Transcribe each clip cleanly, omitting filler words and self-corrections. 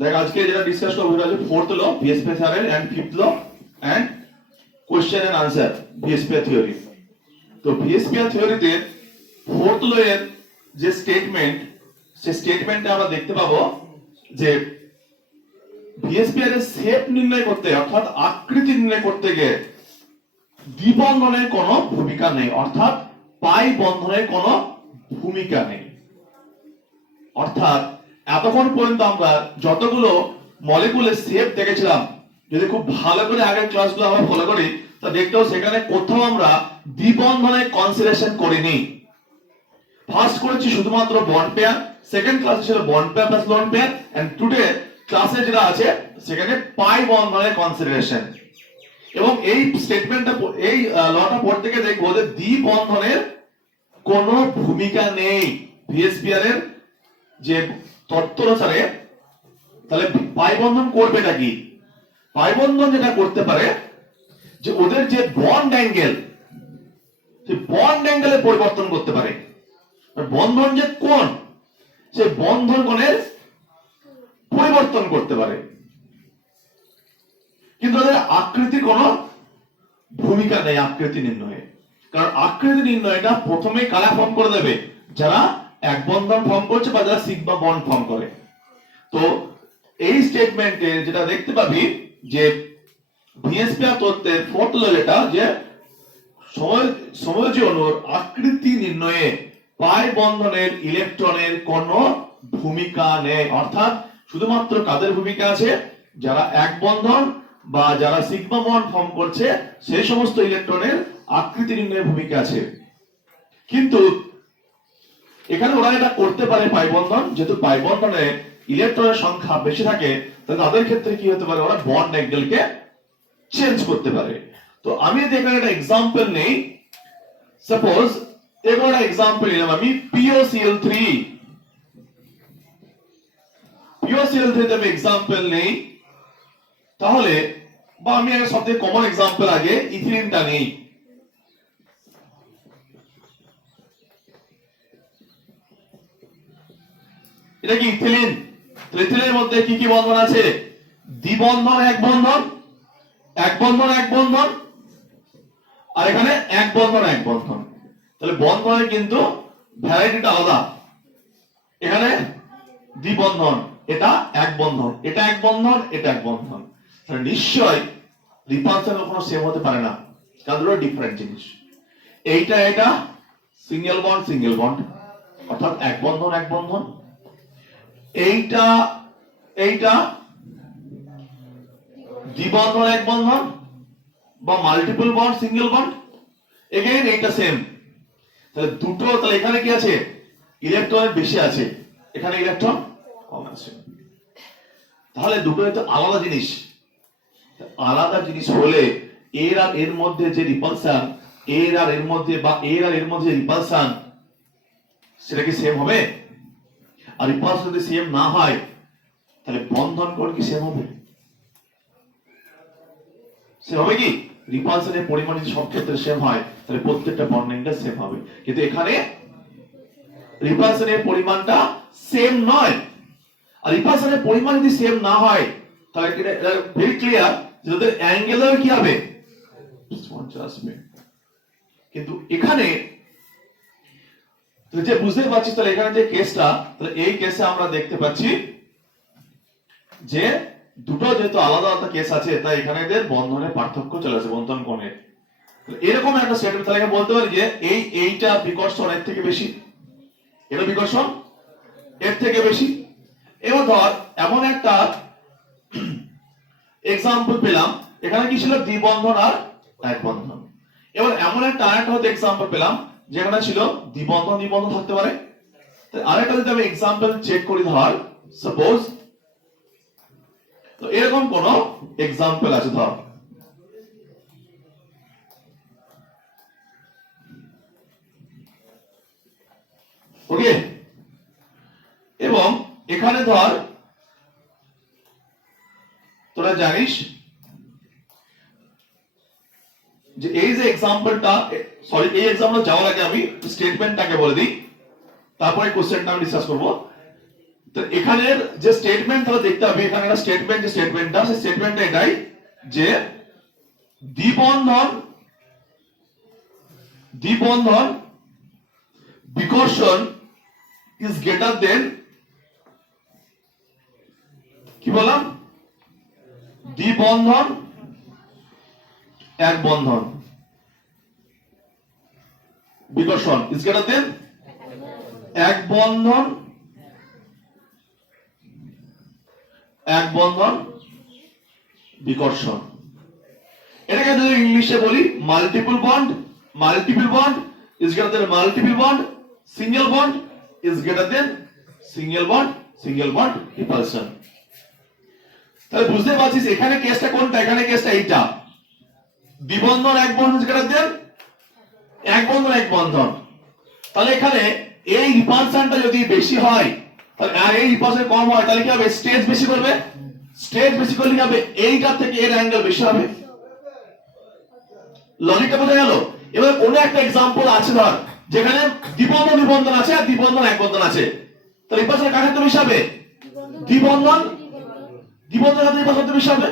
দেখ আজকে যেটা ডিসকাস করব সেটা হচ্ছে fourth law VSP theory and fifth law and question and answer VSP theory. তো ভিএসপি থিওরিতে ফোর্থ ল এর যে স্টেটমেন্ট, সেই স্টেটমেন্টে আমরা দেখতে পাবো যে ভিএসপি এর শেপ নির্ণয় করতে অর্থাৎ আকৃতি নির্ণয় করতে গিয়ে দ্বিবন্ধনের কোনো ভূমিকা নেই, অর্থাৎ পাই বন্ধনের কোনো ভূমিকা নেই। অর্থাৎ এতক্ষণ পর্যন্ত আমরা যতগুলো মলিকুলের শেপ দেখেছিলাম, যদি খুব ভালো করে আগের ক্লাসগুলো আমরা ফলো করি তা দেখতেও সেখানে কোথাও আমরা দ্বিবন্ধনের কনসিডারেশন করিনি। ফার্স্ট করেছি শুধুমাত্র বন্ড পেয়ার, সেকেন্ড ক্লাসে ছিল bond pair plus lone pair, and today ক্লাসে যেটা আছে সেখানে পাই বন্ধনের কনসিডারেশন। এবং এই স্টেটমেন্টটা, এই লটা পড়তে গিয়ে দেখবো যে দ্বিবন্ধনের কোনো ভূমিকা নেই ভিএসপি এর যে তত্ত্ব অনুসারে। তাহলে পাই বন্ধন করবেটা কি? পাই বন্ধন যেটা করতে পারে যে ওদের যে বন্ড অ্যাঙ্গেল, সেই বন্ড অ্যাঙ্গেলের পরিবর্তন করতে পারে। বন্ধন যে কোণ, সেই বন্ধন কোণের পরিবর্তন করতে পারে, কিন্তু ওদের আকৃতির কোনো ভূমিকা নেই আকৃতি নির্ণয়ে। কারণ আকৃতি নির্ণয়টা প্রথমে কারা ফর্ম করে দেবে? যারা এক বন্ধন ফর্ম করছে বা যারা সিগমা বন্ড ফর্ম করে। তো এই স্টেটমেন্টে যেটা দেখতে পাবি যে ভিএসপি তত্ত্বের ফোর্থ ল যেটা, যে সমযোজী অণুর আকৃতি নির্ণয়ে পাই বন্ধনের ইলেকট্রনের কোনো ভূমিকা নেই। অর্থাৎ শুধুমাত্র কাদের ভূমিকা আছে? যারা এক বন্ধন বা যারা সিগমা বন্ড ফর্ম করছে সেই সমস্ত ইলেকট্রনের আকৃতি নির্ণয়ের ভূমিকা আছে। কিন্তু এখানে ওরা এটা করতে পারে পাই বন্ধন, যেহেতু পাই বন্ধনে ইলেকট্রনের সংখ্যা বেশি থাকে, তাহলে তাদের ক্ষেত্রে কি হতে পারে? ওরা বন্ড অ্যাঙ্গেলকে চেঞ্জ করতে পারে। তো আমি যদি এখানে একটা এক্সাম্পল নেই, সাপোজ এবার একটা এক্সাম্পল নিলাম আমি POCl3, POCl3 তে আমি এক্সাম্পল নেই, তাহলে বা আমি একটা সবথেকে কমন এক্সাম্পল আগে ইথিলিনটা নেই। এটা কি ইথিলিন? ইথিলিনের মধ্যে কি কি বন্ধন আছে? দ্বিবন্ধন, এক বন্ধন, এক বন্ধন, এক বন্ধন, আর এখানে এক বন্ধন, এক বন্ধন। তাহলে বন্ধনের কিন্তু ভ্যারাইটিটা আলাদা। এখানে দ্বিবন্ধন, এটা এক বন্ধন, এটা এক বন্ধন, এটা এক বন্ধন। তাহলে নিশ্চয় রিপালশন কখনো সেম হতে পারে না, কারণ দুটো ডিফারেন্ট জিনিস। এইটা এটা সিঙ্গেল বন্ড, সিঙ্গেল বন্ড, অর্থাৎ এক বন্ধন, এক বন্ধন। এইটা এইটা দ্বিবন্ধন, এক বন্ধন বা multiple bond, single bond. Again এইটা সেম। তাহলে দুটো, তাহলে এখানে কি আছে? ইলেকট্রন বেশি আছে, এখানে ইলেকট্রন কম আছে। তাহলে দুটো তো আলাদা জিনিস। আলাদা জিনিস হলে এর আর এর মধ্যে যে রিপালশন, এর আর এর মধ্যে বা এর আর এর মধ্যে রিপালশন, সেটা কি সেম হবে? আর রিপালশন যদি সেম না হয় তাহলে বন্ধন কোণ কি সেম হবে? সে হবে কি? রিপালশনের পরিমাণ যদি সব ক্ষেত্রে সেম হয় তাহলে প্রত্যেকটা বন্ড অ্যাঙ্গেল সেম হবে, কিন্তু এখানে রিপালশনের পরিমাণটা সেম নয়। আর রিপালশনের পরিমাণ যদি সেম না হয় তাহলে এটা ভেরি ক্লিয়ার যে ওদের অ্যাঙ্গেলও কি হবে? আসবে। কিন্তু এখানে তুই যে বুঝতে পারছিস, তাহলে এখানে যে কেসটা, তাহলে এই কেসে আমরা দেখতে পাচ্ছি যে দুটো যেহেতু আলাদা আলাদা কেস আছে, তাই এখানে এদের বন্ধনের পার্থক্য চলে আসে, বন্ধন কোণের। এরকম একটা স্টেটমেন্ট তাহলে বলতে পারি যে এইটা বিকর্ষণ এর থেকে বেশি, এটা বিকর্ষণ এর থেকে বেশি। এবার ধর এমন একটা এক্সাম্পল পেলাম, এখানে কি ছিল? দ্বিবন্ধন আর এক বন্ধন। এবার এমন একটা আরেকটা হয়তো এক্সাম্পল পেলাম যেখানে ছিল দ্বিবন্ধন, দ্বিবন্ধন থাকতে পারে। আরেকটা যদি আমি এক্সাম্পল চেক করি, ধর সাপোজ তো এরকম কোন এক্সাম্পল আছে, ধর ওকে। এবং এখানে ধর তোরা জানিস যে এই যে এক্সাম্পলটা, সরি এই এক্সাম্পল যাওয়ার আগে আমি স্টেটমেন্টটাকে বলে দিই, তারপরে কোশ্চেনটা আমি ডিসকাস করব। তো এখানের যে স্টেটমেন্ট তাহলে দেখতে হবে, এখানে একটা স্টেটমেন্ট, যে স্টেটমেন্টটা, সেই স্টেটমেন্টটা এটাই যে দ্বিবন্ধন বিকর্ষণ ইজ গ্রেটার দেন, কি বললাম, দ্বিবন্ধন এক বন্ধন, বিকর্ষণ ইজ গ্রেটার দেন এক বন্ধন বিকর্ষণ। এটাকে যদি ইংলিশে বলি multiple bond is greater than multiple bond, single bond is greater than single bond repulsion. তাহলে বুঝতে পারছিস এখানে কেসটা কোনটা, এখানে কেসটা এইটা, দ্বিবন্ধন এক বন্ধন ইজ গ্রেটার দেন এক বন্ধন। তাহলে এখানে এই রিপালশনটা যদি বেশি হয় তাহলে আর এই রিপালশন কম হয়, তাহলে কি হবে, স্ট্রেস বেশি করবে, স্ট্রেস বেশি করলে কি হবে, এইটার থেকে এর অ্যাঙ্গেল বেশি হবে। লজিকটা বোঝা গেল? এবার কোন একটা এক্সাম্পল আছে ধর যেখানে দ্বিবন্ধন আছে আর দ্বিবন্ধন এক বন্ধন আছে, তাহলে রিপালশন কার ক্ষেত্রে বেশি হবে, দ্বিবন্ধন ক্ষেত্রে বেশি হবে।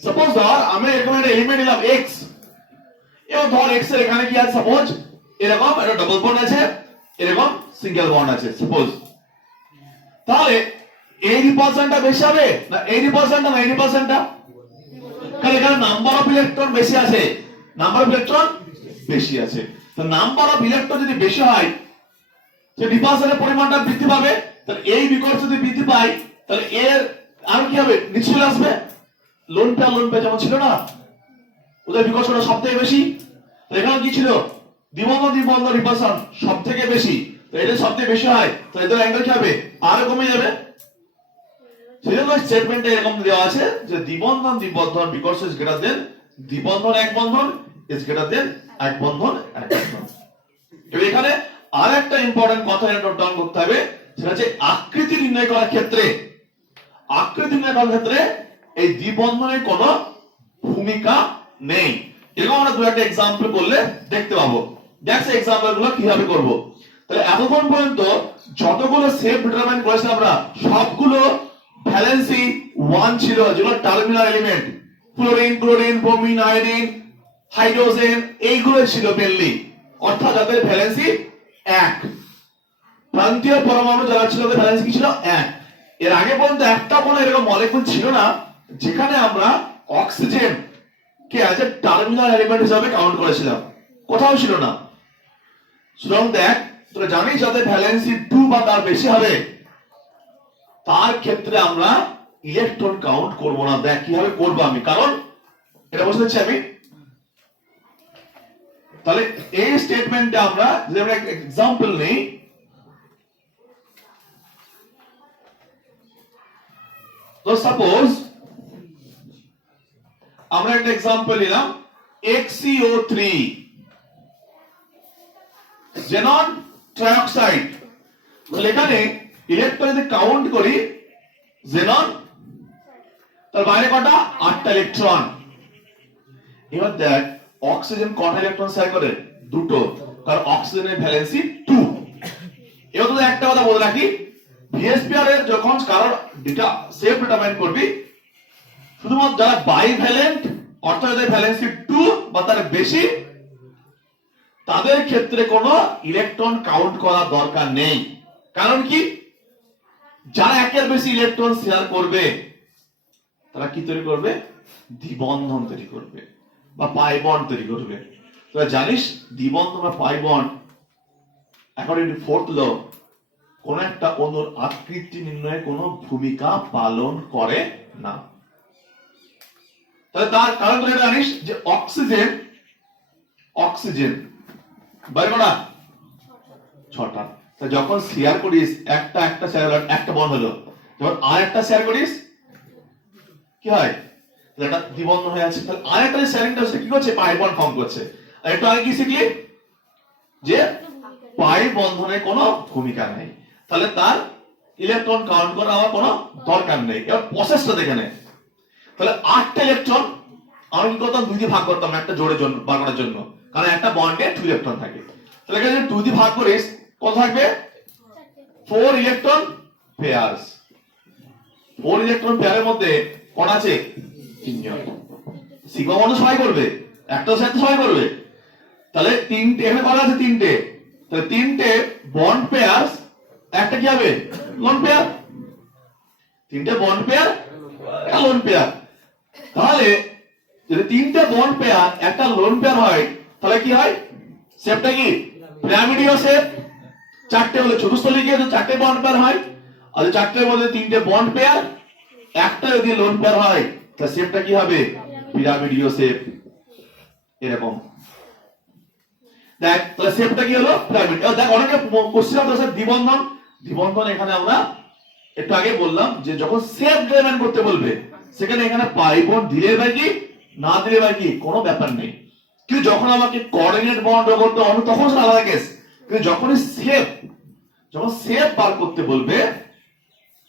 সাপোজ ধর আমি এরকম একটা এলিমেন্ট নিলাম x, এবার ধর x এর এখানে কি আছে, সাপোজ এরকম একটা ডাবল বন্ড আছে, এরকম সিঙ্গেল বন্ড আছে সাপোজ, তাহলে এই রিপালশনটা বেশি হবে না এই রিপালশনটা, কারণ এখানে নাম্বার অফ ইলেকট্রন বেশি আছে, তো নাম্বার অফ ইলেকট্রন যদি বেশি হয় যে রিপালশনের পরিমাণটা বৃদ্ধি পাবে, তাহলে এই বিকর্ষণ যদি বৃদ্ধি পায় তাহলে এর আর কি হবে, নিচে চলে আসবে, লোন পে যেমন ছিল না, ওদের বিকর্ষণটা সবথেকে বেশি, তো এখানে কি ছিল, দ্বিবন্ধন রিপালশন সবথেকে বেশি, তো এটা সবথেকে বেশি হয়, তো এদের অ্যাঙ্গেল কি হবে, আরো কমে যাবে। সেজন্য স্টেটমেন্টে এরকম দেওয়া আছে যে দ্বিবন্ধন বিকর্ষণ ইজ গ্রেটার দেন দ্বিবন্ধন এক বন্ধন ইজ গ্রেটার দেন এক বন্ধন। এবার এখানে আর একটা ইম্পর্টেন্ট কথা নোট ডাউন করতে হবে, সেটা হচ্ছে আকৃতি নির্ণয় করার ক্ষেত্রে এই দ্বিবন্ধনের কোনো ভূমিকা নেই। এরকম আমরা দু একটা এক্সাম্পল করলে দেখতে পাবো। দেখছে এক্সাম্পল গুলো কিভাবে করব। তাহলে এতক্ষণ পর্যন্ত যতগুলো শেপ ডিটারমাইন করেছি আমরা সবগুলো ভ্যালেন্সি 1 ছিল, যেগুলো terminal element, chlorine, bromine, iodine, hydrogen, এইগুলো ছিল মেইনলি, অর্থাৎ যাদের ভ্যালেন্সি 1। প্রান্তীয় পরমাণু যারা ছিল তাদের ভ্যালেন্সি কি ছিল 1। এর আগে পর্যন্ত একটা কোনো এরকম মলিকিউল ছিল না যেখানে আমরা oxygen K as a terminal element হিসেবে কাউন্ট করেছিলাম, কোথাও ছিল না। সুতরাং দেখ, তোরা জানিস যাদের ভ্যালেন্সি 2 বা তার বেশি হবে তার ক্ষেত্রে আমরা ইলেকট্রন কাউন্ট করব না। দেখ কিভাবে করব আমি, কারণ এটা বুঝতে পারছি আমি। তাহলে এই স্টেটমেন্টে আমরা যদি আমরা একটা एग्जांपल নেই, তো সাপোজ আমরা একটা एग्जांपल নিলাম XeO3 xenon trioxide। তাহলে এখানে ইলেকট্রন যদি কাউন্ট করি xenon, তার বাইরে কটা, 8টা ইলেকট্রন। এবার দেখ অক্সিজেন কটা ইলেকট্রন শেয়ার করে, 2টো, কারণ অক্সিজেনের ভ্যালেন্সি 2। এবার তো একটা কথা বলে রাখি, VSPR এর যখন কারোর ডেটা শেপ ডিটারমাইন করবি, শুধুমাত্র যারা বাইভ্যালেন্ট অর্থাৎ যাদের ভ্যালেন্সি 2 বা তার বেশি, তাদের ক্ষেত্রে কোনো ইলেকট্রন কাউন্ট করার দরকার নেই। কারণ কি, যারা একের বেশি ইলেকট্রন শেয়ার করবে তারা কি তৈরি করবে, দ্বিবন্ধন তৈরি করবে বা পাই বন্ড তৈরি করবে। তোরা জানিস দ্বিবন্ধন বা pi bond according to fourth law কোন একটা অণুর আকৃতি নির্ণয়ে কোনো ভূমিকা পালন করে না। তাহলে তার কারণ তুই জানিস যে অক্সিজেন বাইরে কটা, 6টা। যখন শেয়ার করিস একটা শেয়ার হলো, একটা বন্ড হলো, যখন আর একটা শেয়ার করিস কি হয়, এটা দ্বিবন্ধন হয়ে আছে। তাহলে আর একটা শেয়ারিংটা হচ্ছে কি করছে, পাই বন্ড ফর্ম করছে। আর একটু আগে কি শিখলি যে পাই বন্ধনের কোনো ভূমিকা নেই, তাহলে তার ইলেকট্রন কাউন্ট করা আমার কোনো দরকার নেই। এবার প্রসেসটা দেখে নে। তাহলে 8টা ইলেকট্রন আমি কি করতাম, 2 দিয়ে ভাগ করতাম একটা জোড়ের জন্য, বার করার জন্য, কারণ একটা বন্ডে 2 ইলেকট্রন থাকে। তাহলে এখানে 2 দিয়ে ভাগ করিস কত থাকবে, 4 ইলেকট্রন পেয়ারস। 4 ইলেকট্রন পেয়ারের মধ্যে কটা আছে? 3 জন। সিগমা বন্ড সবাই করবে, একটা সাথে সবাই করবে। তাহলে তিনটে এখানে কটা আছে? 3টে। তাহলে 3টে বন্ড পেয়ারস, একটা কি হবে? Lone pair. 3টে বন্ড পেয়ার, একটা লোন পেয়ার। তাহলে যদি 3টে বন্ড পেয়ার একটা লোন পেয়ার হয় তাহলে কি হয়? শেপটা কি? পিরামিডীয় শেপ। 4টে হলে চতুস্থলিকীয়, তো 4টে বন্ড পেয়ার হয়। আর 4টের মধ্যে 3টে বন্ড পেয়ার, একটা যদি লোন পেয়ার হয় তাহলে শেপটা কি হবে? পিরামিডীয় শেপ। এরকম দেখ, তাহলে শেপটা কি হলো? পিরামিড। দেখ অনেকে কোশ্চেন আসে দ্বিবন্ধন। দ্বিবন্ধন এখানে আমরা একটু আগে বললাম যে যখন শেপ ডিটারমাইন করতে বলবে সেখানে এখানে পাই বন্ড দিলে বা কি না দিলে বা কি কোনো ব্যাপার নেই। কিন্তু যখন আমাকে কোঅর্ডিনেট বন্ড করতে হবে তখন সেটা আলাদা কেস। কিন্তু যখনই যখন শেপ বার করতে বলবে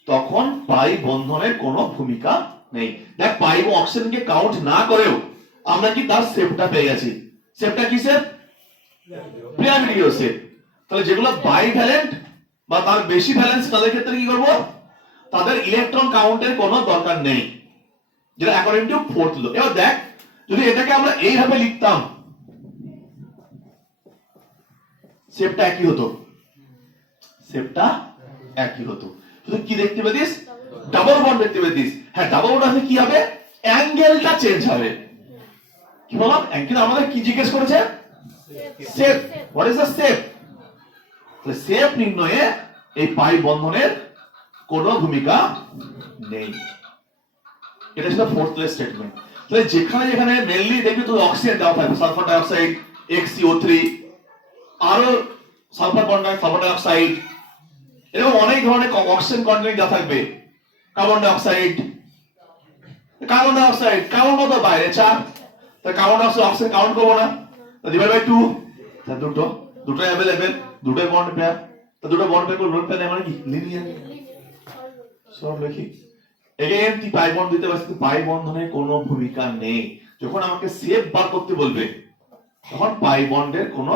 তখন পাই বন্ধনের কোনো ভূমিকা নেই। দেখ পাই অক্সিজেনকে কাউন্ট না করেও আমরা কি তার শেপটা পেয়ে গেছি। শেপটা কি শেপ? পিরামিডীয় শেপ। তাহলে যেগুলো বাইভ্যালেন্ট বা তার বেশি ভ্যালেন্স তাদের ক্ষেত্রে কি করব? তাদের ইলেকট্রন কাউন্টের কোনো দরকার নেই, যেটা অ্যাকর্ডিং টু ফোর্থ ল। এবার দেখ যদি এটাকে আমরা এইভাবে লিখতাম শেপটা একই হতো, শেপটা একই হতো। শুধু কি দেখতে পেতিস? ডাবল বন্ড দেখতে পেতিস। হ্যাঁ, ডাবল বন্ড আছে কি হবে? অ্যাঙ্গেলটা চেঞ্জ হবে। কি বললাম? অ্যাঙ্গেল আমাদের কি জিজ্ঞেস করেছে? Shape. What is the shape? তাহলে শেপ নির্ণয়ে এই পাই বন্ধনের কোনো ভূমিকা নেই। এটা ছিল ফোর্থ ল স্টেটমেন্ট। তাহলে যেখানে যেখানে মেইনলি দেখবি তো অক্সিজেন দেওয়া থাকবে, সালফার ডাই অক্সাইড, HCO3, আরো sulphur bond sulphur die oxide, এরকম অনেক ধরনের অক্সিজেন কন্টেন্ট দেওয়া থাকবে। কার্বন ডাই অক্সাইড, কার্বন কত? বাইরে 4। তাহলে carbon die oxide oxygen count করবো না, ডিভাইড বাই 2। তাহলে দুটো অ্যাভেলেবেল, দুটোই বন্ড পেয়ার। তো দুটো বন্ড পেয়ার লোন পেয়ার মানে কি? লিনিয়ার। সব লিখি এগেইন তুই পাই বন্ড দিতে পারছিস, পাই বন্ধনের কোনো ভূমিকা নেই। যখন আমাকে শেপ বার করতে বলবে তখন পাই বন্ডের কোনো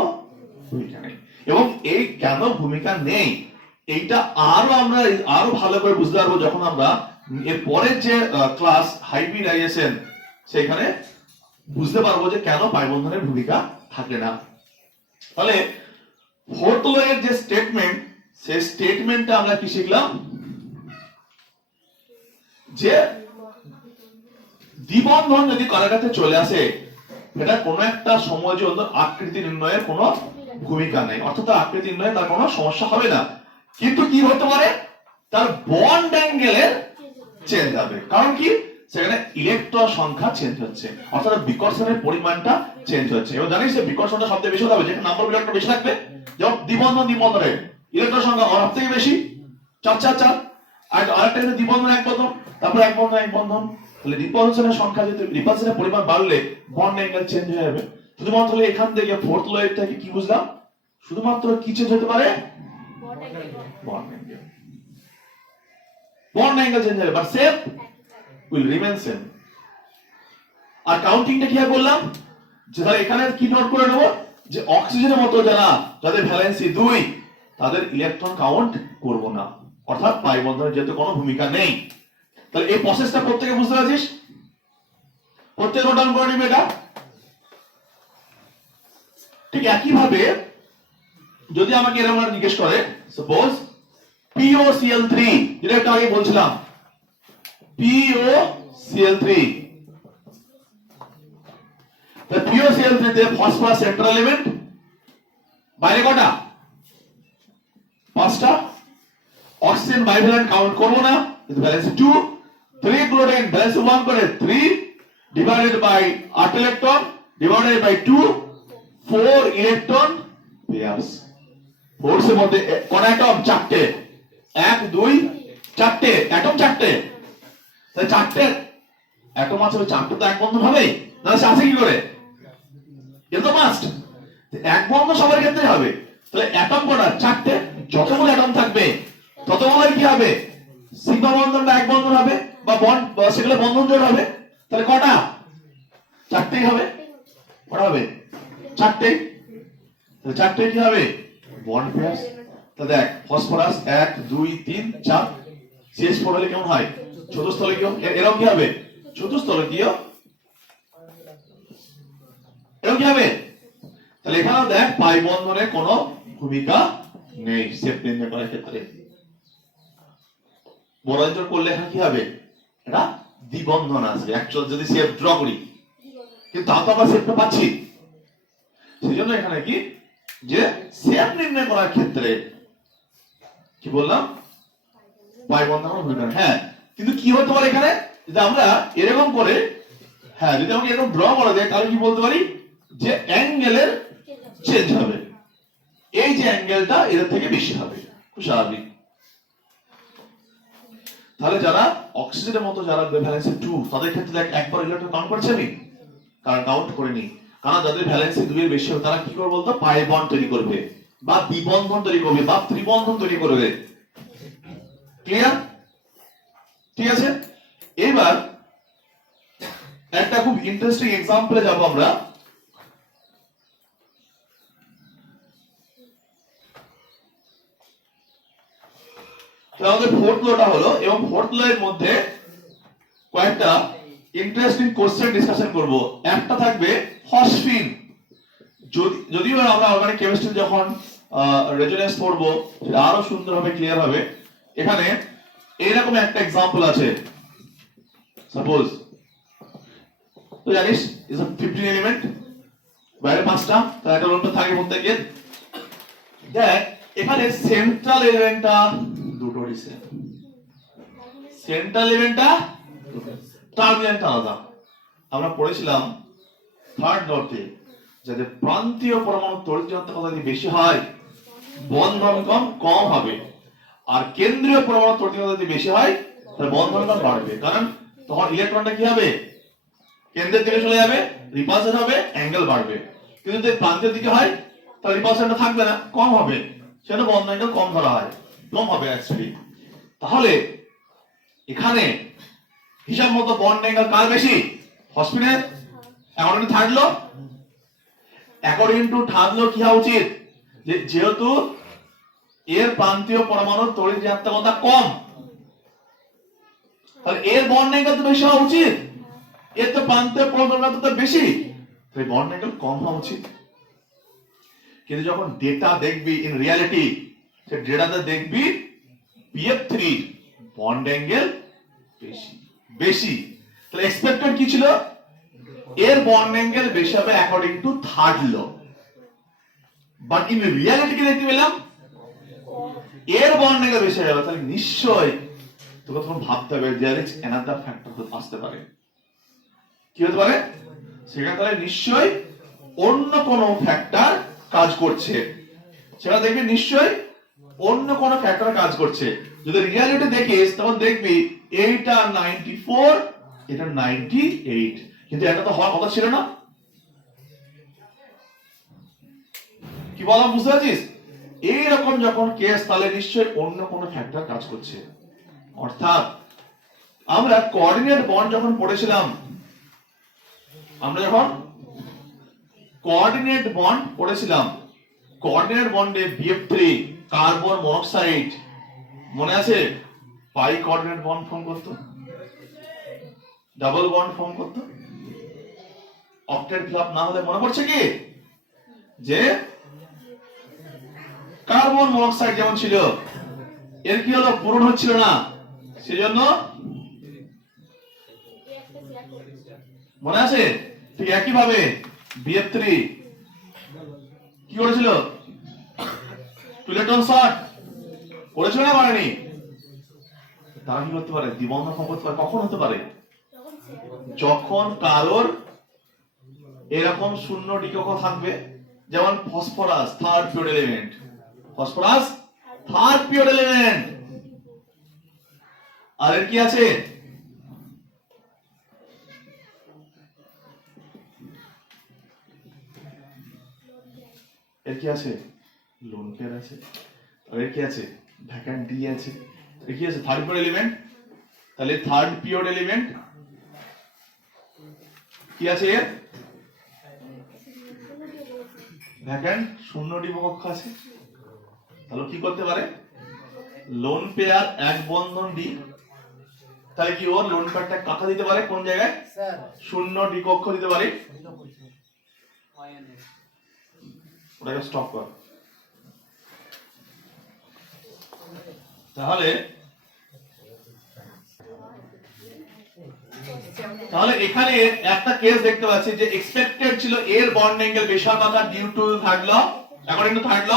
ভূমিকা নেই। এবং এই কেন ভূমিকা নেই এইটা আমরা আরো ভালো করে বুঝতে পারবো যখন আমরা এর পরের যে ক্লাস হাইব্রিডাইজেশন সেখানে বুঝতে পারবো যে কেন পাই বন্ধনের ভূমিকা থাকে না। তাহলে ফোর্থ ল এর যে স্টেটমেন্ট, সেই স্টেটমেন্টটা আমরা কি শিখলাম? যে দ্বিবন্ধন যদি কারাগাতে চলে আসে এটা কোনো একটা সময় জন্য আকৃতি নির্ণয়ের কোনো ভূমিকা নেই, অর্থাৎ আকৃতি নির্ণয়ে তার কোনো সমস্যা হবে না। কিন্তু কি হতে পারে? তার বন্ড অ্যাঙ্গেলের চেঞ্জ হবে। কারণ কি? সেখানে ইলেকট্রন সংখ্যা চেঞ্জ হচ্ছে, অর্থাৎ বিকর্ষণের পরিমাণটা চেঞ্জ হচ্ছে। এবং জানিস যে বিকর্ষণটা সবচেয়ে বেশি হবে যেখানে নাম্বার অফ ইলেকট্রন বেশি থাকবে। যেমন দ্বিবন্ধনের ইলেকট্রন সংখ্যা সব থেকে বেশি 4 4 4। আর আরেকটা হচ্ছে দ্বিবন্ধন এক বন্ধন, তারপর এক বন্ধন। তাহলে রিপালশনের সংখ্যা যেহেতু রিপালশনের পরিমাণ বাড়লে বন্ড অ্যাঙ্গেল চেঞ্জ হয়ে যাবে। শুধুমাত্র এখান থেকে ফোর্থ ল এর থেকে কি বুঝলাম? শুধুমাত্র কি চেঞ্জ হতে পারে? Bond angle. Bond angle change হবে, but shape will remain same. আর কাউন্টিংটা কি বললাম? যে তাহলে এখানে কি নোট করে নেব যে অক্সিজেনের মতো যাদের ভ্যালেন্সি 2 তাদের ইলেকট্রন কাউন্ট করব না, অর্থাৎ পাই বন্ধনের যেহেতু কোনো ভূমিকা নেই। তাহলে এই প্রসেসটা প্রত্যেকে বুঝতে পারছিস? প্রত্যেকে নোট ডাউন করে নিবে এটা। ঠিক একই ভাবে যদি আমাকে এরকম জিজ্ঞেস করে সাপোজ POCl3, যেটা একটু আগে বলছিলাম POCl3, the POCl3 তে ফসফরাস সেন্ট্রাল এলিমেন্ট, বাইরে কটা? 5টা। অক্সিজেন বাইভ্যালেন্ট কাউন্ট করব না, ব্যালেন্স 2। 3 ক্লোরিন ব্যালেন্স 1 করে 3 divided by 8 electron divided by 2, 4 electron pairs. Force এর মধ্যে কটা অ্যাটম? 4টে। 1 2 4টে অ্যাটম, 4টে। তাহলে 4টে অ্যাটম আছে, 4টে তো এক বন্ধন হবে না? সে আছে কি করে? এটা তো মাস্ট এক বন্ধন সবার ক্ষেত্রে হবে। তাহলে অ্যাটম কটা? 4টে। যতগুলো অ্যাটম থাকবে ততগুলোই কি হবে? সিগমা বন্ধনটা এক বন্ধন হবে বা বন্ড সেগুলো বন্ধন জোড় হবে। তাহলে কটা? 4টেই হবে। কটা হবে? 4টে। তাহলে 4টে কি হবে? Bond pairs. তাহলে দেখ ফসফরাস 1 2 3 4 CH4 হলে কেমন হয়? চতুস্থলকীয়। এরকম কি হবে? চতুস্থলকীয়। এরকম কি হবে? তাহলে এখানে দেখ পাই বন্ধনের কোনো ভূমিকা নেই শেপ নির্ণয় করার ক্ষেত্রে। বড়জোর করলে এখানে কি হবে? এটা দ্বিবন্ধন আসবে অ্যাকচুয়াল যদি শেপ ড্র করি, কিন্তু তাও তো আমরা শেপটা পাচ্ছি। সেজন্য এখানে কি যে শেপ নির্ণয় করার ক্ষেত্রে কি বললাম? পাই বন্ধনের ভূমিকা। হ্যাঁ, কিন্তু কি হতে পারে এখানে যদি আমরা এরকম করে, হ্যাঁ যদি আমাকে এরকম ড্র করা যায় তাহলে কি বলতে পারি যে অ্যাঙ্গেলের চেঞ্জ হবে, এই যে অ্যাঙ্গেলটা এর থেকে বেশি হবে, খুব স্বাভাবিক। তাহলে যারা অক্সিজেনের মতো যারা ভ্যালেন্সি 2 তাদের ক্ষেত্রে একবার ইলেকট্রন কাউন্ট করছে আমি, কারণ কাউন্ট করিনি। কারণ যাদের ভ্যালেন্সি 2 এর বেশি হবে তারা কি করবে বলতো? পাই বন্ড তৈরি করবে বা দ্বিবন্ধন তৈরি করবে বা ত্রিবন্ধন তৈরি করবে। ক্লিয়ার? ঠিক আছে, এবার একটা খুব ইন্টারেস্টিং এক্সাম্পলে যাব আমরা। আমাদের ফোর্থ লটা হলো, এবং ফোর্থ ল এর মধ্যে কয়েকটা ইন্টারেস্টিং কোশ্চেন ডিসকাশন করব। একটা থাকবে ফসফিন। যদিও আমরা অর্গানিক কেমিস্ট্রি যখন রেজোনেন্স পড়বো সেটা আরো সুন্দরভাবে ক্লিয়ার হবে। এখানে এইরকম একটা एग्जांपल আছে। সাপোজ তো জানিস ইজ আ 15 এলিমেন্ট, বাইরে পাঁচটা, তার একটা লোড থাকে প্রত্যেকে। দেখ এখানে সেন্ট্রাল এলিমেন্টটা দুটো দিছে, সেন্ট্রাল এলিমেন্টটা টার্মিনাল আলাদা। আমরা পড়েছিলাম থার্ড লতে যাতে প্রান্তীয় পরমাণু তড়িৎ যদি বেশি হয় বন্ধন কম হবে, আর কেন্দ্রীয় পরমাণু তড়িৎ যদি বেশি হয় তাহলে বন্ধন বাড়বে। কারণ তখন ইলেকট্রনটা কি হবে? কেন্দ্রের দিকে চলে যাবে, রিপালশন হবে, অ্যাঙ্গেল বাড়বে। কিন্তু যদি প্রান্তের দিকে হয় তাহলে রিপালশনটা থাকবে না, কম হবে, সেটা বন্ধনটা কম ধরা হয়, কম হবে অ্যাকচুয়ালি। তাহলে এখানে হিসাব মতো বন্ড অ্যাঙ্গেল কার বেশি? ফসফিনের। According to third law, according to third law কি হওয়া উচিত? যেহেতু এর প্রান্তীয় পরমাণুর তড়িৎ ঋণাত্মকতা কম, তাহলে এর বন্ড অ্যাঙ্গেল তো বেশি হওয়া উচিত, এর তো প্রান্তীয় পরমাণুর ঋণাত্মকতা বেশি, তাই বন্ড অ্যাঙ্গেল কম হওয়া উচিত। কিন্তু যখন ডেটা দেখবি ইন রিয়ালিটি, সে ডেটাতে দেখবি PF3 বন্ড অ্যাঙ্গেল বেশি বেশি। তাহলে এক্সপেক্টেড কি ছিল? এর বন্ড অ্যাঙ্গেল বেশি হবে according to third law, but in reality কি দেখতে পেলাম? এর বন্ড অ্যাঙ্গেল বেশি হবে। তাহলে নিশ্চয়ই তোকে তখন ভাবতে হবে দেয়ার ইজ অ্যানাদার ফ্যাক্টর তো আসতে পারে। কি হতে পারে? সেখানে তাহলে নিশ্চয়ই অন্য কোনো ফ্যাক্টর কাজ করছে, সেটা দেখবি নিশ্চয়ই অন্য কোনো ফ্যাক্টর কাজ করছে। যদি রিয়ালিটি দেখিস তখন দেখবি এইটা 94, এটা 98, কিন্তু এটা তো হওয়ার কথা ছিল না। কি বললাম বুঝতে পারছিস? এইরকম যখন কেস তাহলে নিশ্চয়ই অন্য কোনো ফ্যাক্টর কাজ করছে। অর্থাৎ আমরা কোঅর্ডিনেট বন্ড যখন পড়েছিলাম, কোঅর্ডিনেট বন্ডে BF3 কার্বন মনোক্সাইড মনে আছে পাই কোঅর্ডিনেট বন্ড ফর্ম করতো, ডাবল বন্ড ফর্ম করতো, অক্টেট ফ্লাপ না হলে মনে পড়ছে কি যে কার্বন মনোক্সাইড যেমন ছিল এর কি হলো? পূরণ হচ্ছিল না, সেজন্য মনে আছে? ঠিক একই ভাবে BF3 কি করেছিল? ইলেকট্রন শর্ট করেছিল না করেনি? তারা কি করতে পারে? দ্বিবন্ধন ফর্ম করতে পারে। কখন হতে পারে? যখন কারোর এরকম শূন্য ডিকক্ষ থাকবে, যেমন phosphorus third period element, phosphorus third period element. আর এর কি আছে? এর কি আছে? লোন পেয়ার আছে। আর এর কি আছে? ভ্যাকান্ট ডি আছে। এর কি আছে? Third period element. তাহলে থার্ড পিরিয়ড এলিমেন্ট কি আছে? এর ভ্যাকান্ট শূন্য ডিপ কক্ষ আছে। তাহলে কি করতে পারে? লোন পেয়ার এক বন্ধন ডি, তাহলে কি ওর লোন পেয়ারটা কাকা দিতে পারে কোন জায়গায়? স্যার শূন্য ডি কক্ষ দিতে পারে। ওটাকে স্টপ কর। তাহলে এখানে একটা কেস দেখতে পাচ্ছি যে এক্সপেক্টেড ছিল এর বন্ড অ্যাঙ্গেল বেশি হওয়ার কথা due to third law, according to third law,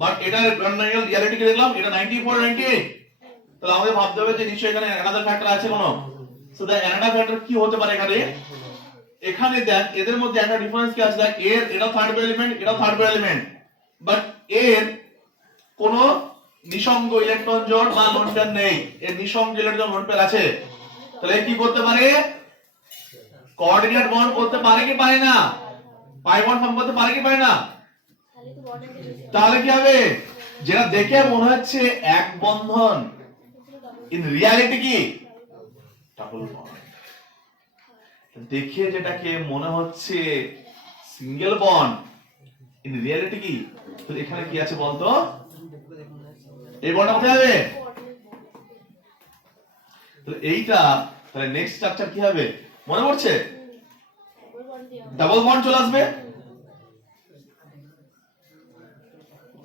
but এটার বন্ড অ্যাঙ্গেল রিয়ালিটি কে দেখলাম এটা 94 98। তাহলে আমাদের ভাবতে হবে যে নিশ্চয়ই এখানে অ্যানাদার ফ্যাক্টর আছে কোনো। সো দ্য অ্যানাদার ফ্যাক্টর কি হতে পারে এখানে? এখানে দেখ এদের মধ্যে একটা ডিফারেন্স কি আছে, দেখ এর এটা থার্ড এলিমেন্ট, এটা থার্ড এলিমেন্ট, বাট এর কোন নিঃসঙ্গ ইলেকট্রন জোড় বা লোন পেয়ার নেই, এর নিঃসঙ্গ ইলেকট্রন লোন পেয়ার আছে। তাহলে কি করতে পারে? কোঅর্ডিনেট বন্ড করতে পারে কি পারে না? পাই বন্ড ফর্ম করতে পারে কি পারে না? তাহলে কি হবে? যেটা দেখে মনে হচ্ছে এক বন্ধন, ইন রিয়ালিটি কি ডাবল বন্ড। দেখে যেটাকে মনে হচ্ছে সিঙ্গেল বন্ড, ইন রিয়ালিটি কি? তো এখানে কি আছে বলতো? এই বন্ডটা কোথায় হবে? তো এইটা, তাহলে নেক্সট স্ট্রাকচার কি হবে মনে পড়ছে? ডাবল বন্ড চলে আসবে।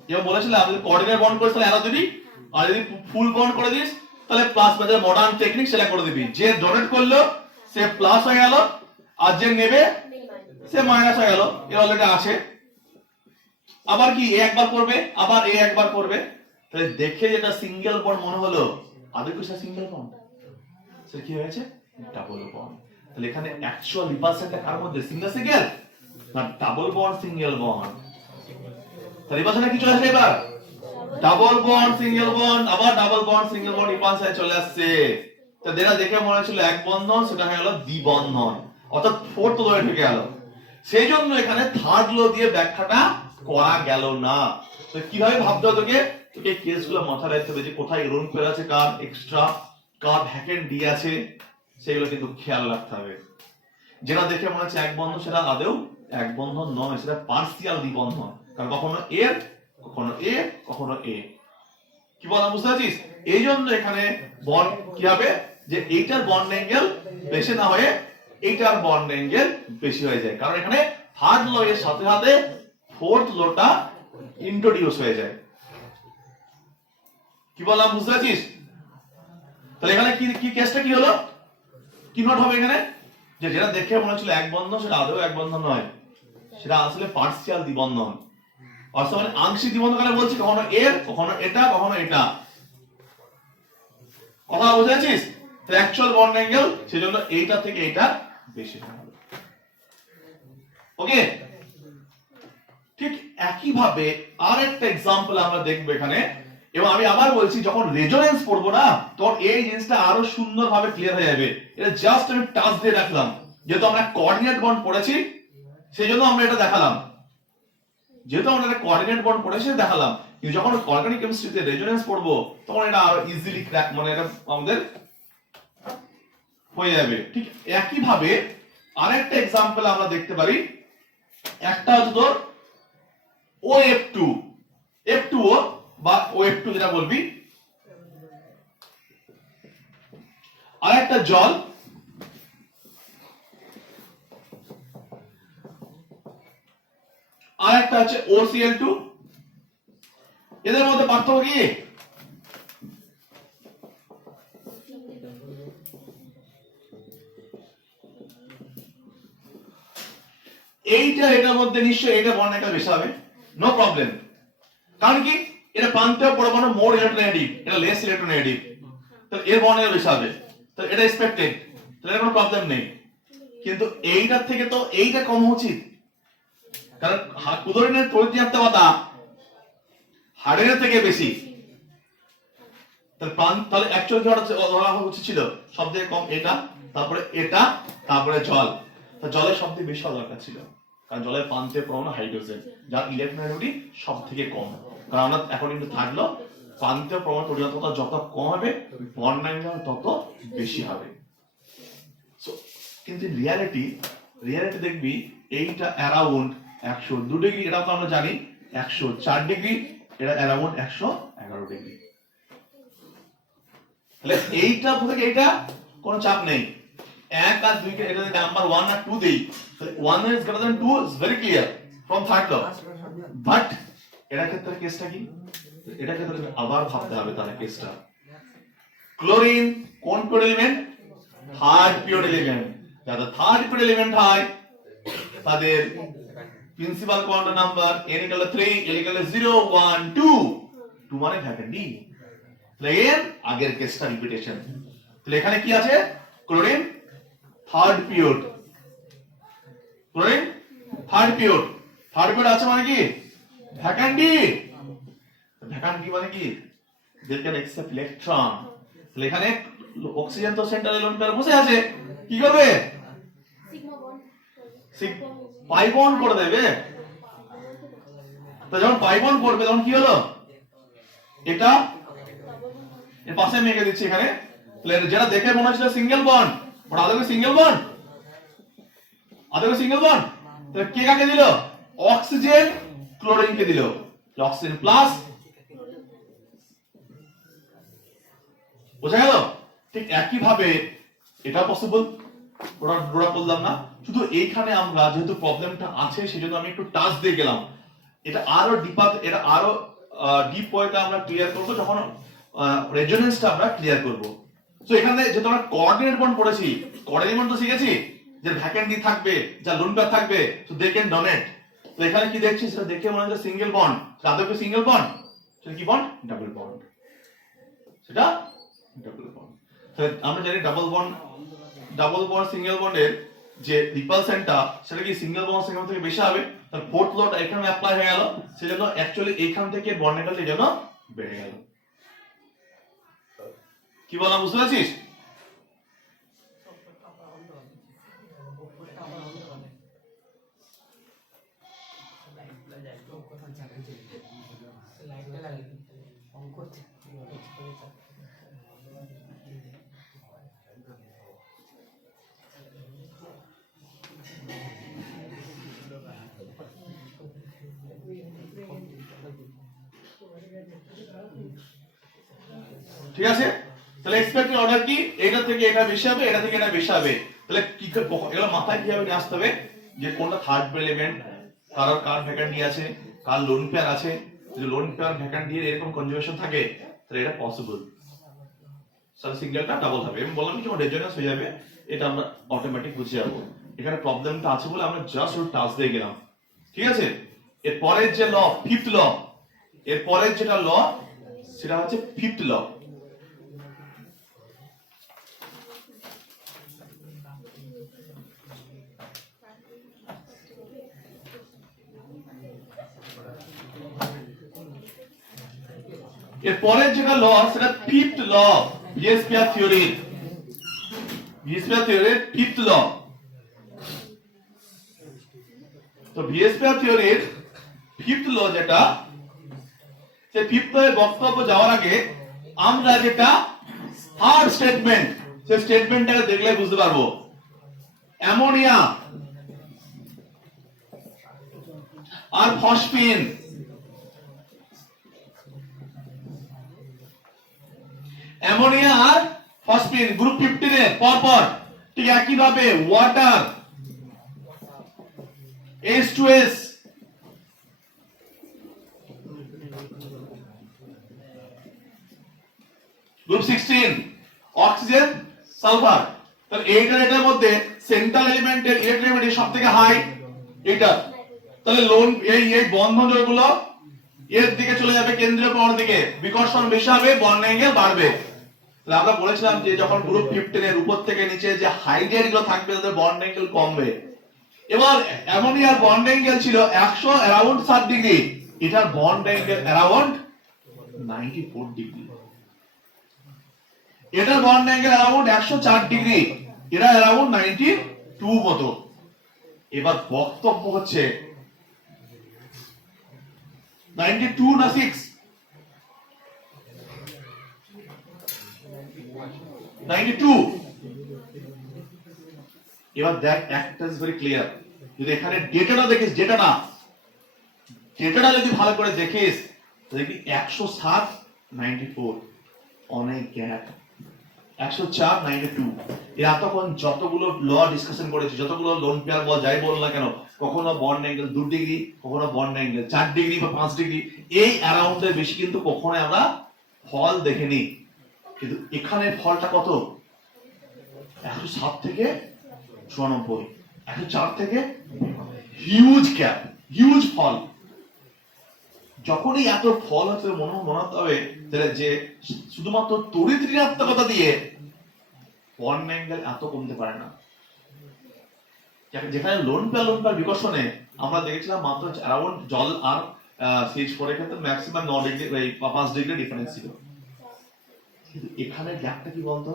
যেমন বলেছিলাম যদি কোঅর্ডিনেট বন্ড করিস তাহলে অ্যারো দিবি, আর যদি ফুল বন্ড করে দিস তাহলে প্লাস, মানে মডার্ন টেকনিক সেটা করে দিবি। যে ডোনেট করলো সে প্লাস হয়ে গেল, আর যে নেবে সে মাইনাস হয়ে গেল। এ অলরেডি আছে। আবার কি এ একবার করবে, আবার এ একবার করবে। তাহলে দেখে যেটা সিঙ্গেল বন্ড মনে হলো, আদৌ কি সেটা সিঙ্গেল বন্ড? সে কি হয়েছে? Double bond. তাহলে এখানে অ্যাকচুয়াল রিপালশনটা কার মধ্যে? সিঙ্গেল সিঙ্গেল না ডাবল বন্ড সিঙ্গেল বন্ড? তাহলে রিপালশনটা কি চলে আসছে এবার? ডাবল বন্ড সিঙ্গেল বন্ড, আবার double bond single bond repulsion চলে আসছে। তো যেটা দেখে মনে হচ্ছিল এক বন্ধন, সেটা হয়ে গেল দ্বিবন্ধন, অর্থাৎ ফোর্থ লো থেকে গেল। সেই জন্য এখানে থার্ড লো দিয়ে ব্যাখ্যাটা করা গেল না। তো কিভাবে ভাবতে হবে তোকে? তোকে কেসগুলো মাথায় রাখতে হবে যে কোথায় লোন পেয়ার আছে, কার এক্সট্রা, কার ভ্যাকেন্ট ডি আছে, সেগুলো কিন্তু খেয়াল রাখতে হবে। যেটা দেখে মনে হচ্ছে এক বন্ধন, সেটা আদৌ এক বন্ধন নয়, সেটা পার্সিয়াল দ্বিবন্ধন। কারণ কখনো এর, কখনো এ, কখনো এ। কি বললাম বুঝতে পারছিস? এই জন্য এখানে বন্ড কি হবে, যে এইটার বন্ড অ্যাঙ্গেল বেশি না হয়ে এইটার বন্ড অ্যাঙ্গেল বেশি হয়ে যায়, কারণ এখানে থার্ড ল এর সাথে সাথে ফোর্থ লটা ইন্ট্রোডিউস হয়ে যায়। কি বললাম বুঝতে পারছিস? তাহলে এখানে কি কেসটা কি হলো, কি নোট হবে এখানে? যে যেটা দেখে মনে হচ্ছিল এক বন্ধন, সেটা আদৌ এক বন্ধন নয়, সেটা আসলে পার্সিয়াল দ্বিবন্ধন। অর্থাৎ মানে আংশিক দ্বিবন্ধন কারে বলছি? কখনো এর, কখনো এটা, কখনো এটা। কথা বুঝেছিস? তো অ্যাকচুয়াল বন্ড অ্যাঙ্গেল সেজন্য এইটা থেকে এইটা বেশি হবে। ওকে, ঠিক একই ভাবে আরেকটা एग्जांपल আমরা দেখব এখানে। এবং আমি আবার বলছি, যখন রেজোনেন্স পড়বো না, তখন এই জিনিসটা আরো সুন্দরভাবে ক্লিয়ার হয়ে যাবে। এটা জাস্ট আমি টাচ দিয়ে রাখলাম, যেহেতু আমরা কোঅর্ডিনেট বন্ড পড়েছি সেজন্য আমরা এটা দেখালাম। যেহেতু আমরা একটা কোঅর্ডিনেট বন্ড পড়েছি দেখালাম, কিন্তু যখন অর্গানিক কেমিস্ট্রিতে রেজোনেন্স পড়বো তখন এটা আরো ইজিলি ক্র্যাক, মানে এটা আমাদের হয়ে যাবে। ঠিক একই ভাবে আরেকটা एग्जांपल আমরা দেখতে পারি। একটা হচ্ছে তোর OF2, F2O বা OF2 যেটা বলবি, আরেকটা জল, আরেকটা হচ্ছে OCl2। এদের মধ্যে পার্থক্য কি? এইটা এটার মধ্যে নিশ্চয়ই এটা বন্ড একটা বেশি হবে, নো প্রবলেম। কারণ কি? এটা প্রান্তীয় পরমাণু মোর ইলেকট্রোনেগেটিভ, এটা লেস ইলেকট্রোনেগেটিভ, তাহলে এর বন্ড বেশি হবে, তাহলে এটা এক্সপেক্টেড, তাহলে কোনো প্রবলেম নেই। কিন্তু এইটার থেকে তো এইটা কম উচিত, কারণ কুদরিনের তড়িৎদ্রাব্যতা হার্ডেনের থেকে বেশি। তাহলে অ্যাকচুয়ালি ধরা উচিত ছিল সবথেকে কম এটা, তারপরে এটা, তারপরে জল। তা জলের সবথেকে বেশি হওয়া দরকার ছিল, কারণ জলের প্রান্তীয় পরমাণু হাইড্রোজেন, যার ইলেকট্রোনেগেটিভিটি সবথেকে কম। কারণ আমরা অ্যাকর্ডিং টু থাকলো প্রান্তীয় পরমাণু তড়িৎদ্রাব্যতা যত কম হবে বন্ড অ্যাঙ্গেল তত বেশি হবে। সো কিন্তু রিয়ালিটি দেখবি এইটা অ্যারাউন্ড 102 ডিগ্রি, এটা তো আমরা জানি 104 ডিগ্রি, এটা অ্যারাউন্ড 111 ডিগ্রি। তাহলে এইটা থেকে এইটা কোনো চাপ নেই, 1 আর 2 কে এটা যদি নাম্বার 1 আর 2 দেই তাহলে 1 is greater than 2 is very clear from third law, but এটা ক্ষেত্রে কেসটা কি, এটা ক্ষেত্রে আবার ভাবতে হবে তাহলে কেসটা। ক্লোরিন কোন pure element, third pure element, যারা থার্ড পিওর এলিমেন্ট হয় তাদের principal quantum number n equal to 3, l equal to 0 1 2, 2 মানে ভ্যাকেন্ডি। তাহলে এর আগের কেসটা রিপিটেশন। তাহলে এখানে কি আছে, chlorine third pure, chlorine third pure, third pure আছে মানে কি ভ্যাকেন্ডি, ভ্যাকেন্ডি মানে কি they can accept electron। তাহলে এখানে অক্সিজেন তো সেন্ট্রাল এলিমেন্ট পেয়ার বসে আছে, কি করবে সিগমা বন্ড পাই বন্ড করে দেবে। তো যখন পাই বন্ড করবে তখন কি হলো, এটা এর পাশে আমি এঁকে দিচ্ছি এখানে, তাহলে যেটা দেখে মনে হচ্ছে সিঙ্গেল বন্ড, বাট আদৌ সিঙ্গেল বন্ড, আদৌ সিঙ্গেল বন্ড। তাহলে কে কাকে দিল, অক্সিজেন ক্লোরিনকে দিল, অক্সিজেন প্লাস, বোঝা গেল। ঠিক একই ভাবে এটা পসিবল, ওরা বললাম না, শুধু এইখানে আমরা যেহেতু প্রবলেমটা আছে সেজন্য আমি একটু টাচ দিয়ে গেলাম। এটা আরো এটা আরো ডিপ ওয়েতে আমরা ক্লিয়ার করব যখন রেজোনেন্সটা আমরা ক্লিয়ার করব। সো এখানে যেহেতু আমরা কোঅর্ডিনেট বন্ড পড়েছি, কোঅর্ডিনেট বন্ড তো শিখেছি যে ভ্যাকেন্ডি থাকবে, যা লোন পেয়ার থাকবে, সো দে ক্যান ডোনেট। তো এখানে কি দেখছি সেটা দেখে মনে হচ্ছে সিঙ্গেল বন্ড, আদৌ কি সিঙ্গেল বন্ড, সেটা কি বন্ড, ডাবল বন্ড, সেটা ডাবল বন্ড। তাহলে আমরা জানি ডাবল বন্ড সিঙ্গেল বন্ডের যে রিপালশনটা সেটা কি সিঙ্গেল বন্ড সিঙ্গেল থেকে বেশি হবে, তার ফোর্থ লটা এখানে অ্যাপ্লাই হয়ে গেল, সেজন্য অ্যাকচুয়ালি এইখান থেকে বন্ড অ্যাঙ্গেলটা যেন বেড়ে গেল। কি বললাম বুঝতে পারছিস? ঠিক আছে, তাহলে এক্সপেক্টেড অর্ডার কি, এটা থেকে এটা বেশি হবে, এটা থেকে এটা বেশি হবে। তাহলে কি এগুলো মাথায় কিভাবে নিয়ে আসতে হবে, যে কোনটা থার্ড এলিমেন্ট, কার ভ্যাকেন্ডি আছে, কার লোন পেয়ার আছে, যদি লোন পেয়ার ভ্যাকেন্ডি এরকম কনজুগেশন থাকে তাহলে এটা পসিবল, তাহলে সিঙ্গেলটা ডাবল হবে। আমি বললাম কি রেজোনেন্স হয়ে যাবে, এটা আমরা অটোমেটিক বুঝে যাবো। এখানে প্রবলেমটা আছে বলে আমরা জাস্ট ওই টাচ দিয়ে গেলাম, ঠিক আছে। এর পরের যে ল, ফিফথ ল, এর পরের যেটা ল সেটা হচ্ছে ফিফথ ল। এর পরের যেটা ল সেটা ফিফথ ল, ভিএসপিআর থিওরি, ভিএসপিআর থিওরির ফিফথ ল। তো ভিএসপিআর থিওরির ফিফথ ল যেটা, সেই ফিফথ এর বক্তব্য যাওয়ার আগে আমরা যেটা থার্ড স্টেটমেন্ট, সেই স্টেটমেন্টটাকে দেখলে বুঝতে পারবো। অ্যামোনিয়া আর ফসফিন, অ্যামোনিয়া আর ফসফিন গ্রুপ 15 এর পরপর ঠিক একই ভাবে water H2S, group 16 oxygen sulphur. তাহলে এটার মধ্যে সেন্ট্রাল এলিমেন্টের ইলেকট্রোনেগেটিভ সবথেকে হাই এটা, তাহলে লোন এই বন্ধন যেগুলো এর দিকে চলে যাবে কেন্দ্রীয় পরমাণুর দিকে, বিকর্ষণ বেশি হবে, বন্ড অ্যাঙ্গেল বাড়বে। তাহলে আমরা বলেছিলাম যে যখন গ্রুপ 15 এর উপর থেকে নিচে যে হাইড্রেট গুলো থাকবে তাদের বন্ড অ্যাঙ্গেল কমবে। এবার অ্যামোনিয়ার বন্ড অ্যাঙ্গেল ছিল 100 অ্যারাউন্ড 7 ডিগ্রি, এটার বন্ড অ্যাঙ্গেল অ্যারাউন্ড 94 ডিগ্রি, এটার বন্ড অ্যাঙ্গেল অ্যারাউন্ড 104 ডিগ্রি, এটা অ্যারাউন্ড 92 মতো। এবার বক্তব্য হচ্ছে 92 না 6, 92। এবার দেখ একটা ইজ ভেরি ক্লিয়ার, যদি এখানে ডেটাটা দেখিস, ডেটাটা যদি ভালো করে দেখিস দেখবি 107 94 অনেক গ্যাপ, 104/92 এর এতক্ষণ যতগুলো ল ডিসকাশন করেছি, যতগুলো লোন পেয়ার বল যাই বল না কেন, কখনো বন্ড অ্যাঙ্গেল 2 ডিগ্রি, কখনো বন্ড অ্যাঙ্গেল 4 ডিগ্রি বা 5 ডিগ্রি, এই অ্যারাউন্ডের বেশি কিন্তু কখনো আমরা ফল দেখিনি। কিন্তু এখানে ফলটা কত? 107 থেকে 94, 104 থেকে হিউজ গ্যাপ, হিউজ ফল। যখনই এত ফল হচ্ছে মনে হতে হবে যে শুধুমাত্র তড়িৎ ঋণাত্মকতা দিয়ে বন্ড অ্যাঙ্গেল এত কমতে পারে না। যেখানে লোন পেয়ার বিকর্ষণে আমরা দেখেছিলাম মাত্র অ্যারাউন্ড জল আর CH4 এর ক্ষেত্রে ম্যাক্সিমাম 9 ডিগ্রি 5 ডিগ্রি ডিফারেন্স ছিল, কিন্তু এখানে গ্যাপটা কি বলতো?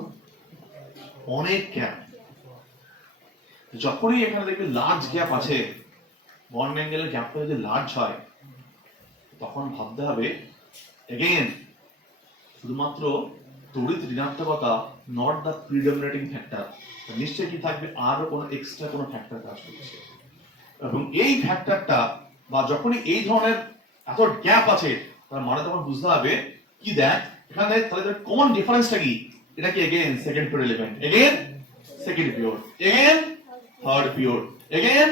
অনেক গ্যাপ। যখনই এখানে দেখবে লার্জ গ্যাপ আছে, বন্ড অ্যাঙ্গেলের গ্যাপটা যদি লার্জ হয়, তখন ভাবতে হবে এগেইন শুধুমাত্র তড়িৎ ঋণাত্মকতা নট দ্য প্রিডমিনেটিং ফ্যাক্টর, নিশ্চয়ই কি থাকবে আরো কোনো এক্সট্রা কোনো ফ্যাক্টর কাজ করছে। এবং এই ফ্যাক্টরটা বা যখনই এই ধরনের এত গ্যাপ আছে, তার মানে তখন বুঝতে হবে কি, দেখ এখানে তাহলে কমন ডিফারেন্সটা কি? এটা কি again second period element, again second period, again third period, again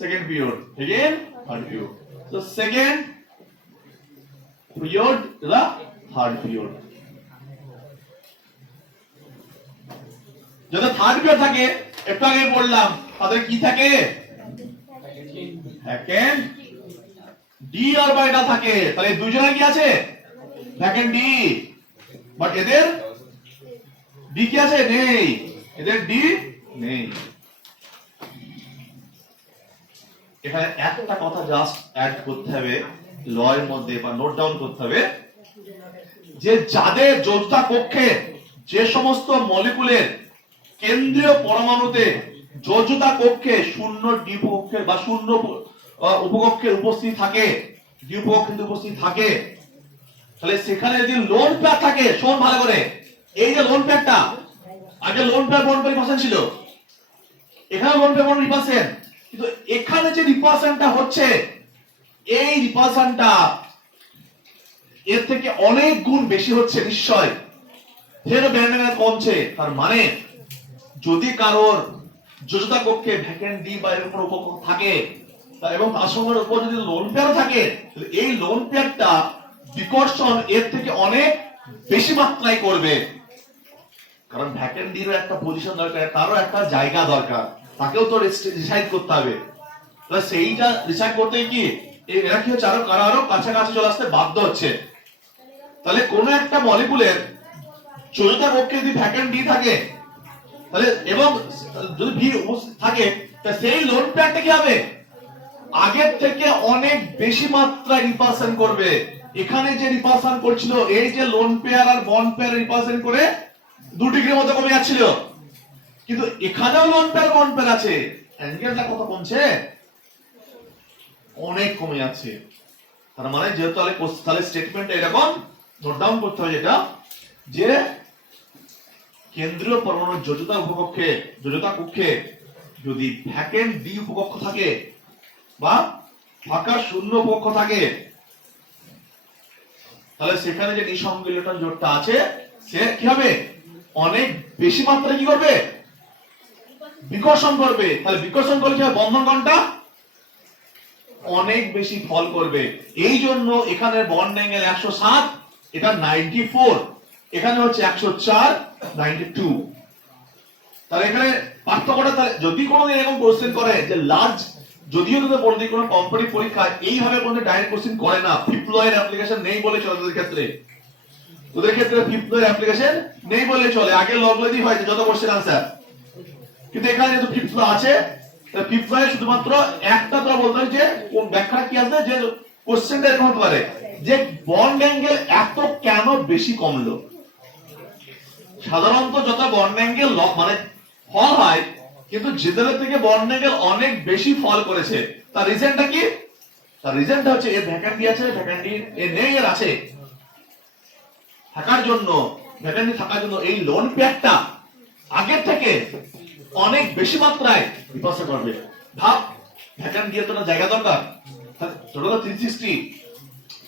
second period, again third period. So second period the third period, যদি থার্ড পিরিয়ড থাকে, একটু আগে বললাম তাদের কি থাকে? ভ্যাকেন্ট ডি অরবিটাল থাকে। তাহলে দুজনের কি আছে? Vacant D. বাট এদের ডি কি আছে? নেই, এদের ডি নেই। এখানে একটা কথা জাস্ট অ্যাড করতে হবে ল এর মধ্যে বা নোট ডাউন করতে হবে, যে যাদের যোদ্ধা কক্ষে যে সমস্ত মলিকুলের কেন্দ্রীয় পরমাণুতে যোজ্যতা কক্ষে শূন্য ডি উপকক্ষের বা শূন্য উপকক্ষের উপস্থিত থাকে, ডি উপকক্ষে উপস্থিত থাকে, তাহলে সেখানে যদি লোন পেয়ার থাকে, শোন ভালো করে, এই যে লোন পেয়ারটা, আগে লোন পেয়ার বন্ড রিপালশন ছিল, এখানে লোন পেয়ার বন্ড রিপালশন, কিন্তু এখানে যে রিপালশনটা হচ্ছে, এই রিপালশনটা এর থেকে অনেক গুণ বেশি হচ্ছে নিশ্চয়, ফের ব্যান্ড কমছে। তার মানে যদি কারোর যোজ্যতা কক্ষে ভ্যাকেন্ট ডি বা এর উপর উপকক্ষ থাকে এবং তার সঙ্গে উপর যদি লোন পেয়ার থাকে, তাহলে এই লোন পেয়ারটা বিকর্ষণ এর থেকে অনেক বেশি মাত্রায় করবে। কারণ ভ্যাকেন্ট ডি এর একটা পজিশন দরকার, তারও একটা জায়গা দরকার, তাকেও তো ডিসাইড করতে হবে। তাহলে সেইটা ডিসাইড করতে কি এরা কি হচ্ছে, আরো কাছাকাছি চলে আসতে বাধ্য হচ্ছে। তাহলে কোন একটা মলিকুলের যোজ্যতা কক্ষে যদি ভ্যাকেন্ট ডি থাকে, তাহলে এবং যদি ভি উপস্থিত থাকে, তাহলে সেই লোন পেয়ারটা কি হবে? আগের থেকে অনেক বেশি মাত্রায় রিপালশন করবে। এখানে যে রিপালশন করছিল, এই যে লোন পেয়ার আর বন্ড পেয়ার রিপালশন করে 2 ডিগ্রির মধ্যে কমে যাচ্ছিল, কিন্তু এখানেও লোন পেয়ার বন্ড পেয়ার আছে, অ্যাঙ্গেলটা কত কমছে? অনেক কমে যাচ্ছে। তার মানে যেহেতু তাহলে স্টেটমেন্টটা এরকম নোট ডাউন করতে হবে, যেটা যে কেন্দ্রীয় পরমাণুর যোজ্যতা কক্ষে যদি ভ্যাকেন্ট ডি উপকক্ষ থাকে বা ফাঁকা শূন্য উপকক্ষ থাকে, তাহলে সেখানে যে নিঃসঙ্গ ইলেকট্রন জোড়টা আছে, সে কি হবে? অনেক বেশি মাত্রায় কি করবে? বিকর্ষণ করবে। তাহলে বিকর্ষণ করলে কি হবে? বন্ধন কোণটা অনেক বেশি ফল করবে। এই জন্য এখানে বন্ড অ্যাঙ্গেল 107, এটা 94, এখানে হচ্ছে 104 92। তাহলে এখানে পার্থক্যটা, তাহলে যদি কোনোদিন এরকম কোশ্চেন করে যে লার্জ, যদিও তোদের বলতে কোনো কম্পিটিটিভ পরীক্ষায় এইভাবে কোনো ডাইরেক্ট কোশ্চেন করে না, ফিফথ ল এর অ্যাপ্লিকেশন নেই বলে চলে তোদের ক্ষেত্রে, ফিফথ ল এর অ্যাপ্লিকেশন নেই বলে চলে, আগে লগলেদি হয় যত কোশ্চেন আনসার, কিন্তু এখানে যেহেতু ফিফথ ল আছে, ফিফথ ল শুধুমাত্র একটা তো বলতে হয় যে কোন ব্যাখ্যাটা কি আসবে, যে কোশ্চেনটা এরকম হতে পারে যে বন্ড অ্যাঙ্গেল এত কেন বেশি কমলো। সাধারণত যত বন্ড অ্যাঙ্গেল মানে ফল হয়, কিন্তু জেনারেল থেকে বন্ড অ্যাঙ্গেল অনেক বেশি ফল করেছে। তার রিজনটা কি? তার রিজনটা হচ্ছে এর ভ্যাকেন্সি আছে, ভ্যাকেন্সি এর নেই, এর আছে। থাকার জন্য, ভ্যাকেন্সি থাকার জন্য এই লোন পেয়ারটা আগের থেকে অনেক বেশি মাত্রায় রিপালশন করবে। ভাব, ভ্যাকেন্সি দিয়ে তো না জায়গা দরকার, টোটাল 360,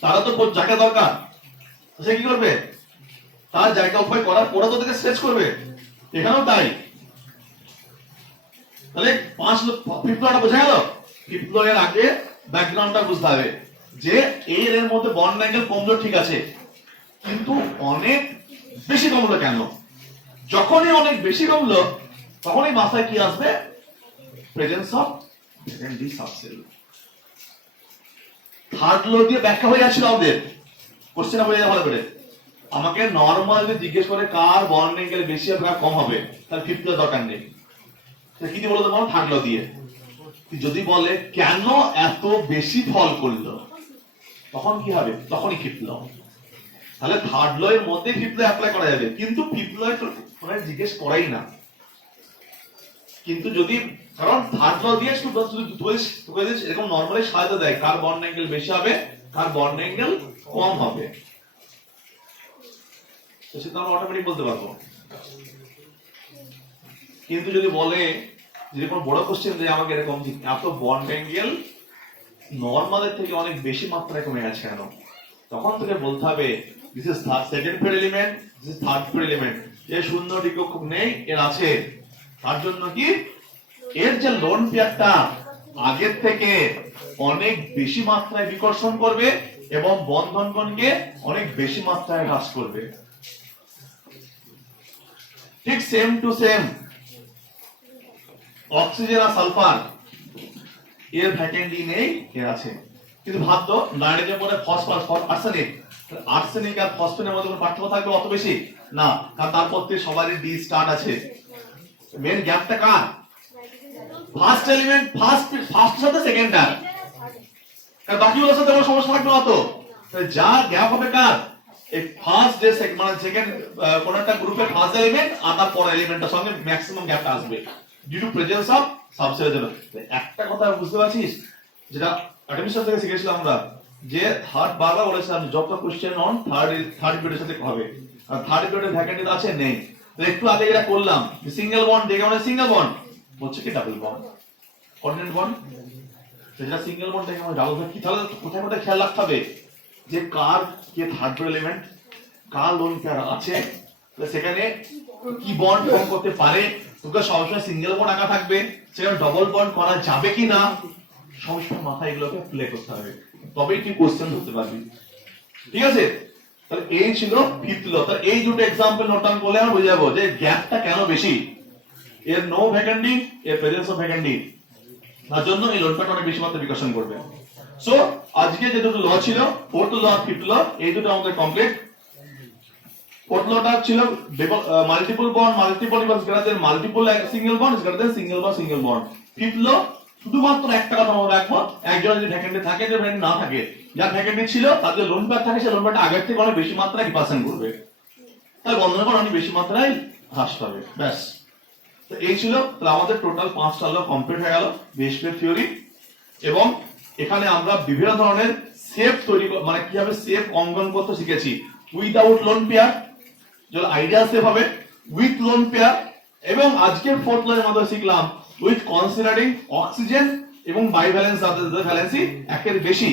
তারা তো জায়গা দরকার, সে কি করবে? তার জায়গা উপায় করার পরে তো থেকে স্ট্রেচ করবে, এখানেও তাই। তাহলে 5 ল বোঝা গেল। 5th ল এর আগে ব্যাকগ্রাউন্ডটা বুঝতে হবে যে এর মধ্যে বন্ড অ্যাঙ্গেল কমলো ঠিক আছে, কিন্তু অনেক বেশি কমলো কেন? যখনই অনেক বেশি কমলো তখনই মাথায় কি আসবে? Presence of secondary subshell. Third law দিয়ে ব্যাখ্যা হয়ে যাচ্ছিল আমাদের, কোশ্চেনটা হয়ে যাবে ভালো করে। আমাকে নরমাল যদি জিজ্ঞেস করে কার বন্ড অ্যাঙ্গেল বেশি হবে কার কম হবে, তাহলে 5th ল দরকার নেই। কি দিয়ে বলে দেবো? থার্ড ল দিয়ে। যদি বলে কেন এত বেশি ফল করলো, তখন কি হবে? তখনই 5th ল। তাহলে থার্ড ল এর মধ্যে 5th ল অ্যাপ্লাই করা যাবে, কিন্তু 5th ল মানে জিজ্ঞেস করাই না। কিন্তু যদি, কারণ থার্ড ল দিয়ে এরকম নরমালি সাজাতে দেয় কার বন্ড অ্যাঙ্গেল বেশি হবে কার বন্ড অ্যাঙ্গেল কম হবে, তো সেটা আমরা অটোমেটিক বলতে পারবো। কিন্তু যদি বলে যে কোনো বড় কোশ্চেন দেয় আমাকে এরকম এত বন্ড অ্যাঙ্গেল নরমালের থেকে অনেক বেশি মাত্রায় কমে গেছে কেন, তখন থেকে বলতে হবে this is second pair element, this is third pair element. এর শূন্য ডিগ্রি নেই, এর আছে। তার জন্য কি এর যে লোন পেয়ারটা আগের থেকে অনেক বেশি মাত্রায় বিকর্ষণ করবে এবং বন্ধন কোণকে অনেক বেশি মাত্রায় হ্রাস করবে। ঠিক সেম টু সেম অক্সিজেন আর সালফার, এর ভ্যাকেন্সি নেই, এর আছে। কিন্তু ভাবতো নাইট্রোজেন পরে ফসফরাস, আর্সেনিক, আর্সেনিক আর ফসফেনের মধ্যে কোনো পার্থক্য থাকবে অত বেশি না, কারণ তারপর থেকে সবারই ডি স্টার্ট আছে। মেন গ্যাপটা কার? ফার্স্ট এলিমেন্ট, ফার্স্ট সাথে সেকেন্ডটা, কারণ বাকিগুলোর সাথে কোনো সমস্যা থাকবে না তো। যা গ্যাপ হবে কার? এই ফার্স্ট যে মানে সেকেন্ড কোন একটা গ্রুপের ফার্স্ট এলিমেন্ট আর তার পরের এলিমেন্টের সঙ্গে ম্যাক্সিমাম গ্যাপটা আসবে ডিউ টু প্রেজেন্স অফ সাবসেলের জন্য। একটা কথা বুঝতে পারছিস, যেটা অ্যাডমিশন থেকে শিখেছিলাম আমরা, যে থার্ড বারবার বলেছিলাম যত কোশ্চেন অন থার্ড পিরিয়ডের সাথে হবে, আর থার্ড পিরিয়ডের ভ্যাকেন্সি আছে নেই। তো একটু আগে যেটা করলাম সিঙ্গেল বন্ড দেখে মানে সিঙ্গেল বন্ড হচ্ছে কি ডাবল বন্ড, কোঅর্ডিনেট বন্ড। যেটা সিঙ্গেল বন্ড দেখে মানে ডাবল বন্ড কি, তাহলে কোথায় কোথায় খেয়াল রাখতে হবে যে কার কে থার্ড এলিমেন্ট, কার লোন পেয়ার আছে, সেখানে কি বন্ড ফর্ম করতে পারে, তোকে সবসময় সিঙ্গেল বন্ড আঁকা থাকবে, সেখানে ডবল বন্ড করা যাবে কি না, সবসময় মাথায় এগুলোকে প্লে করতে হবে, তবেই তুই কোশ্চেন ধরতে পারবি। ঠিক আছে? তাহলে এই ছিল 5th ল। তাহলে এই দুটো एग्जांपल নোট ডাউন করলে আমরা বুঝে যাবো যে গ্যাপটা কেন বেশি, এর নো ভ্যাকেন্সি, এর প্রেজেন্স অফ ভ্যাকেন্সি, তার জন্য এই লোডটা অনেক বেশি মাত্রায় বিকর্ষণ করবে। সো আজকে যে দুটো ল ছিল 4th ল আর 5th ল, এই দুটো আমাদের কমপ্লিট। 4th লটা ছিল multiple bond, multiple is greater than multiple single bond is greater than single bond single bond. 5th ল শুধুমাত্র একটা কথা মনে রাখবো, একজন যদি ভ্যাকেন্সি থাকে, যে ভ্যাকেন্সি না থাকে, যার ভ্যাকেন্সি ছিল তার যে লোন পেয়ার থাকে, সে লোন পেয়ারটা আগের থেকে অনেক বেশি মাত্রায় রিপার্সেন্ট করবে, তাহলে বন্ধনের পর অনেক বেশি মাত্রায় হ্রাস পাবে। ব্যাস, তো এই ছিল। তাহলে আমাদের টোটাল 5টা ল কমপ্লিট হয়ে গেল বেস পেয়ার থিওরি। এবং এখানে আমরা বিভিন্ন ধরনের শেপ তৈরি, মানে কিভাবে শেপ অঙ্কন করতে শিখেছি। উইদাউট লোন পেয়ার, যেটা আইডিয়াল শেপ হবে, উইথ লোন পেয়ার, এবং আজকে 4th ল এর মধ্যে শিখলাম উইথ কনসিডারিং অক্সিজেন এবং বাইভ্যালেন্স, যাদের ভ্যালেন্সি একের বেশি,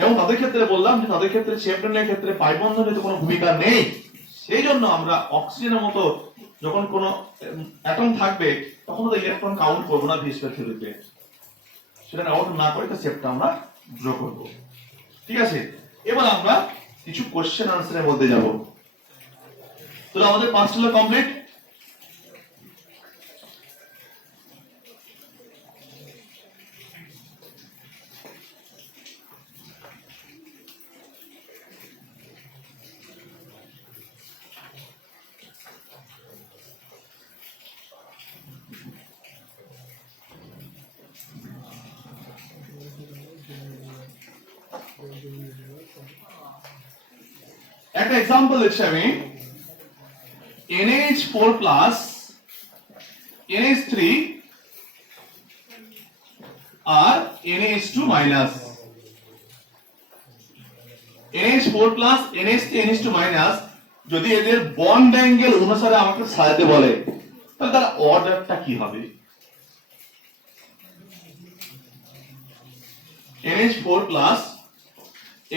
এবং তাদের ক্ষেত্রে বললাম যে তাদের ক্ষেত্রে চ্যাপ্টারের ক্ষেত্রে পাই বন্ধনের কোনো ভূমিকা নেই। সেই জন্য আমরা অক্সিজেনের মতো যখন কোনো অ্যাটম থাকবে তখন তো ইলেকট্রন কাউন্ট করব না বেস পেয়ার থিওরিতে, সেটা কাউন্ট না করে তো শেপটা আমরা ড্র করব। ঠিক আছে? এবার আমরা কিছু কোশ্চেন আনসারের মধ্যে যাব। তো আমাদের 5টা ল কমপ্লিট। একটা एग्जांपल লিখছি আমি, NH4 প্লাস NH3 আর NH2 minus. NH4 plus NH3 NH2 minus যদি এদের বন্ড অ্যাঙ্গেল অনুসারে আমাকে সাজাতে বলে, তাহলে তার অর্ডারটা কি হবে? NH4 plus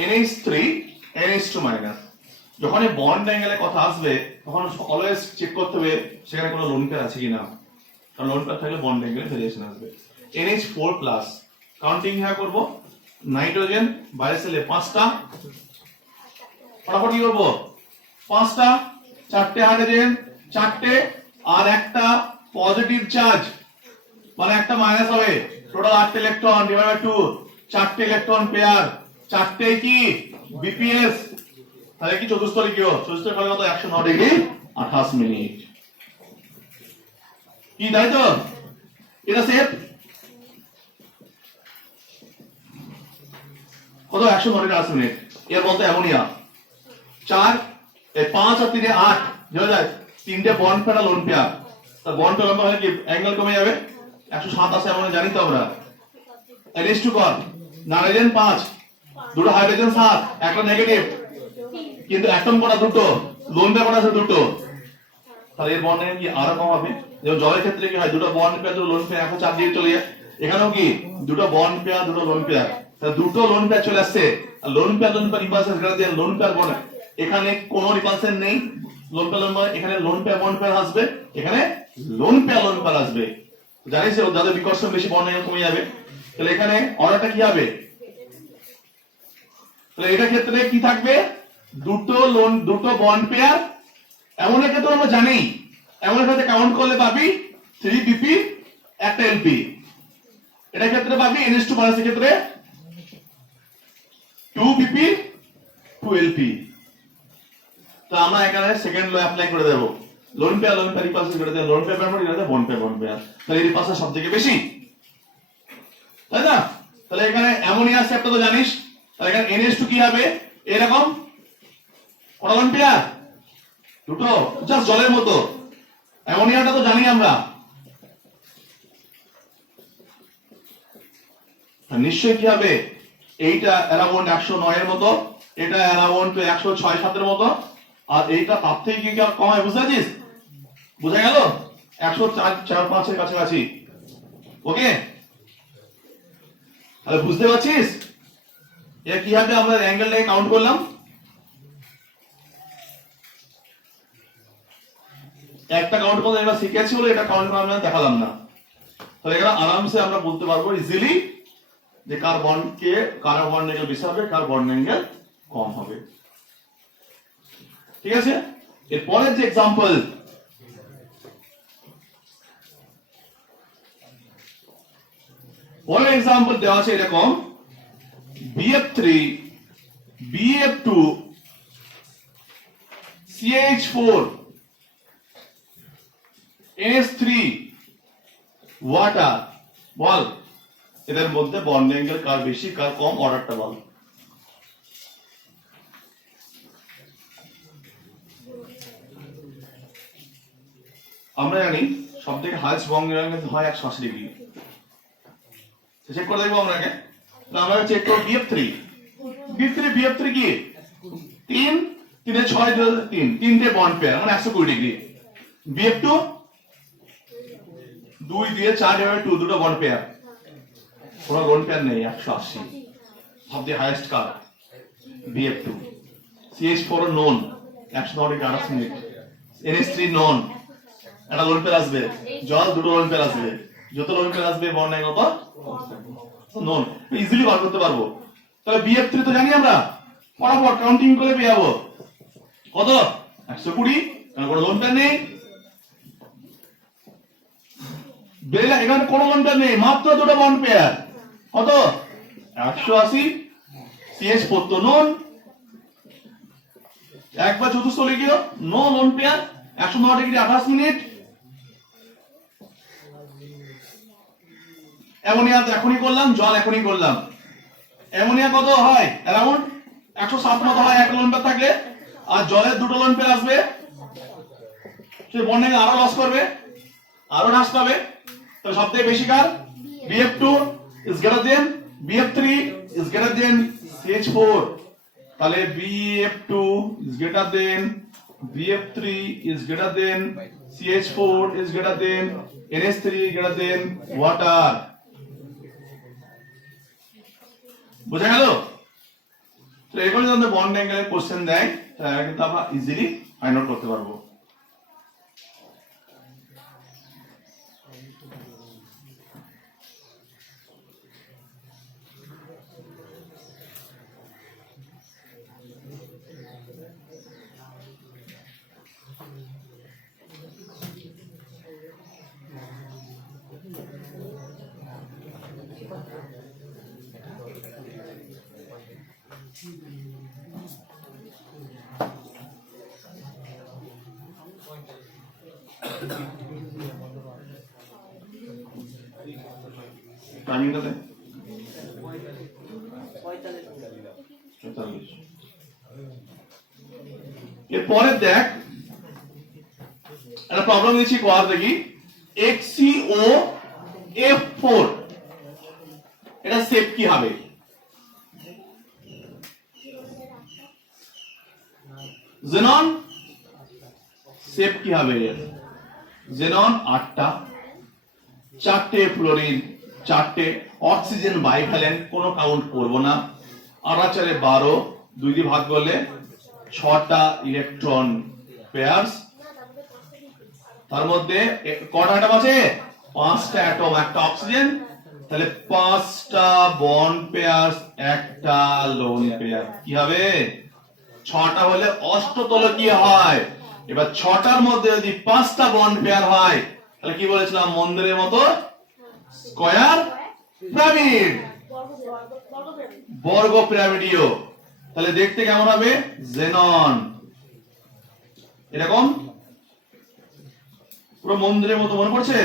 NH3 NH2 minus, যখনই বন্ড অ্যাঙ্গেলের কথা আসবে তখন অলওয়েজ চেক করতে হবে সেখানে কোনো লোন পেয়ার আছে কিনা, কারণ লোন পেয়ার থাকলে বন্ড অ্যাঙ্গেলে ভেরিয়েশন আসবে। NH4 প্লাস কাউন্টিং হ্যাঁ করবো, নাইট্রোজেন বাইরে সেলে 5টা, ফটাফট কি করবো 5টা, 4টে হাইড্রোজেন 4টে আর একটা পজিটিভ চার্জ মানে একটা মাইনাস হবে, টোটাল 8 ইলেকট্রন ডিভাইড বাই 2, 4টে ইলেকট্রন পেয়ার, 4টে কি বিপিএস, তাহলে কি চতুস্তরী কি চতুস্তরী কত 109 ডিগ্রি 28 মিনিট কি, তাই তো? এটা সেফ কত 109 ডিগ্রি 28 মিনিট। এর মধ্যে অ্যামোনিয়া 4 5 আর 3 8 হয়ে যায়, 3টে বন্ড পেয়ার লোন পেয়ার, তার বন্ড লম্বা হলে কি অ্যাঙ্গেল কমে যাবে, 127 অ্যামোনিয়া জানি তো আমরা। NH2 কর নাইট্রোজেন 5, দুটো হাইড্রোজেন 7, একটা নেগেটিভ, কিন্তু অ্যাটম কটা দুটো, লোন পেয়ার কটা আছে দুটো, তাহলে এর বন্ড কি আরো কম হবে। যেমন জলের ক্ষেত্রে কি হয় দুটো বন্ড পেয়ার দুটো লোন পেয়ার এখন 4 দিয়ে চলে যায়, এখানেও কি দুটো বন্ড পেয়ার দুটো লোন পেয়ার, তাহলে দুটো লোন পেয়ার চলে আসছে, আর lone pair repulsion greater than lone pair bond, এখানে কোনো রিপালশন নেই, লোন পেয়ার লোন এখানে লোন পেয়ার বন্ড পেয়ার আসবে, এখানে লোন পেয়ার আসবে, জানিস যাদের বিকর্ষণ বেশি বন্ড অ্যাঙ্গেল কমে যাবে, তাহলে এখানে অর্ডারটা কি হবে, তাহলে এটা ক্ষেত্রে কি থাকবে দুটো বন্ড পেয়ার, এমন একটা তো আমরা জানি, এমন একটা কাউন্ট করলে পাবি 3bp একটা lp, এটা ক্ষেত্রে পাবি NH2 মাইনাস এর ক্ষেত্রে 2bp 2lp, তো আমরা এখানে সেকেন্ড ল অ্যাপ্লাই করে দেব, লোন পেয়ার রিপালশন করে দেব, লোন পেয়ার বন্ড পেয়ার, তাহলে এই রিপালশন সবথেকে বেশি, তাই না? তাহলে এখানে অ্যামোনিয়া সেপ্টা তো জানিস, তাহলে এখানে NH2 কি হবে এরকম কটা লোন পেয়ার দুটো, জাস্ট জলের মতো, অ্যামোনিয়াটা তো জানি আমরা, নিশ্চয়ই কি হবে এইটা অ্যারাউন্ড 109 এর মতো, এটা অ্যারাউন্ড 106 7 এর মতো, আর এইটা তার থেকে কি কম হয় বুঝতে পারছিস, বুঝা গেল 104 4 5 এর কাছাকাছি, ওকে? তাহলে বুঝতে পারছিস এটা কিভাবে আমরা অ্যাঙ্গেলটাকে কাউন্ট করলাম, একটা কাউন্ট করতে আমরা শিখেছি বলে এটা কাউন্ট করে আমরা দেখালাম না, তাহলে এখানে আরামসে আমরা বলতে পারবো ইজিলি যে কার বন্ড অ্যাঙ্গেল বেশি হবে, কার বন্ড অ্যাঙ্গেল কম হবে, ঠিক আছে? এর পরের যে एग्जांपल, পরের एग्जांपल দেওয়া আছে এরকম BF3 BF2 CH4 NH3 water, বল এদের মধ্যে বন্ড অ্যাঙ্গেল কার বেশি কার কম, অর্ডারটা বল। আমরা জানি সবথেকে হাইয়েস্ট বন্ড অ্যাঙ্গেল হয় 180 ডিগ্রি, চেক করে দেখবো আমরা, আমরা চেক করব BF3 কি 3 3 6 3 তিনটে বন্ড পেয়ার মানে 120 ডিগ্রি, BF2 2 দিয়ে 4 ডিভাইড 2 দুটো বন্ড পেয়ার, কোনো লোন পেয়ার নেই 180, সবথেকে হাইয়েস্ট কার BF2, CH4 known 109 degree 28 minute, NH3 known একটা লোন পেয়ার আসবে, জল দুটো লোন পেয়ার আসবে, যত লোন পেয়ার আসবে বন্ড অ্যাঙ্গেল কত নোন, ইজিলি বার করতে পারবো। তাহলে BF3 তো জানি আমরা, ফটাফট কাউন্টিং করে পেয়ে যাবো কত 120, কারণ কোনো লোন পেয়ার নেই, বেলা এখানে কোনো লোন পেয়ার নেই, মাত্র দুটো বন্ড পেয়ার, কত 180, CH4 তো নোন, একবার চতুর্থ লিখিও no lone pair 109 degree 28 minute, ammonia এখনই করলাম, জল এখনই করলাম, অ্যামোনিয়া কত হয় অ্যারাউন্ড 107 মতো হয় এক লোন পেয়ার থাকলে, আর জলের দুটো লোন পেয়ার আসবে, সে বন্ড অ্যাঙ্গেল আরো লস করবে, আরো হ্রাস পাবে, তাহলে সবথেকে বেশি কার BF2 is greater than BF3 is greater than CH4, তাহলে BF2 is greater than BF3 is greater than CH4 is greater than NH3 greater than water, বুঝা গেল? তো এগুলো যদি বন্ড অ্যাঙ্গেলের কোশ্চেন দেয় তাহলে কিন্তু আমরা ইজিলি ফাইন্ড আউট করতে পারবো। টাইমিংটা দে 45। এরপরে দেখ একটা প্রবলেম দিচ্ছি কর দেখি HCOF4 এটা শেপ কি হবে? জেনন শেপ কি হবে? জেনন 8টা, 4টে ফ্লোরিন, 4টে অক্সিজেন বাইভ্যালেন্ট, কোনো কাউন্ট করব না। আর 12 2 দিয়ে ভাগ করলে 6টা ইলেকট্রন পেয়ারস, তার মধ্যে কটা অ্যাটম আছে? 5টা অ্যাটম, একটা অক্সিজেন, তাহলে 5টা বন্ড পেয়ারস, একটা লোন পেয়ার। কি হবে? 6টা হলে অষ্টতলকীয় হয়। এবার 6টার মধ্যে যদি 5টা বন্ড পেয়ার হয় তাহলে কি বলেছিলাম? মন্দিরের মতো স্কয়ার পিরামিড, বর্গ পিরামিডীয়। তাহলে দেখতে কেমন হবে? জেনন এরকম পুরো মন্দিরের মতো, মনে পড়ছে?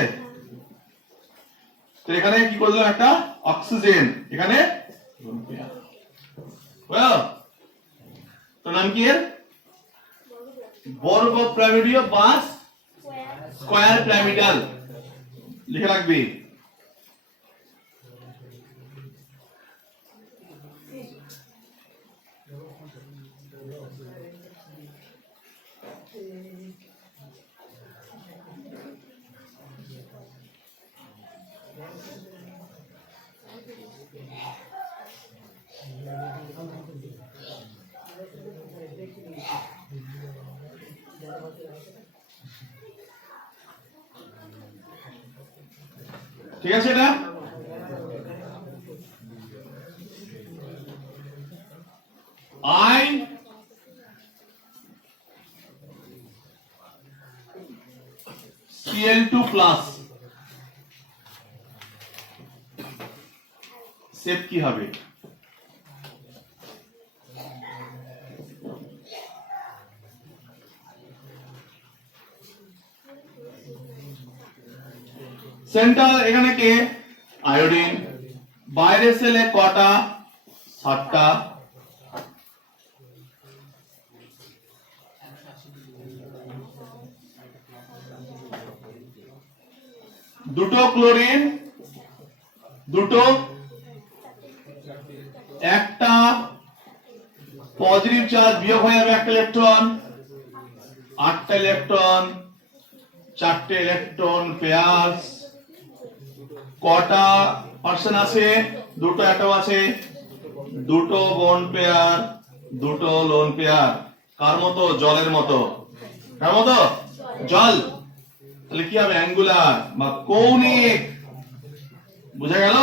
তো এখানে কি করে দিলাম? একটা অক্সিজেন, এখানে তো নাম কি এর? বর্গ পিরামিডীয় বা স্কয়ার পিরামিডাল লিখে রাখবি। ঠিক আছে? এটা I Cl2 প্লাস শেপ কি হবে? সেন্টার এখানে কে? আয়োডিন। বাইরে সেলে কটা? 7টা। দুটো ক্লোরিন, দুটো, একটা পজিটিভ চার্জ বিয়োগ হয়ে যাবে একটা ইলেকট্রন, 8টা ইলেকট্রন, 4টে ইলেকট্রন পেয়ারস। কটা পার্সেন্ট আছে? দুটো অ্যাটম আছে, দুটো বন্ড পেয়ার, দুটো লোন পেয়ার। কার মতো? জলের মতো। কার মতো? জল। তাহলে কি হবে? অ্যাঙ্গুলার বা কৌণিক। বুঝা গেল?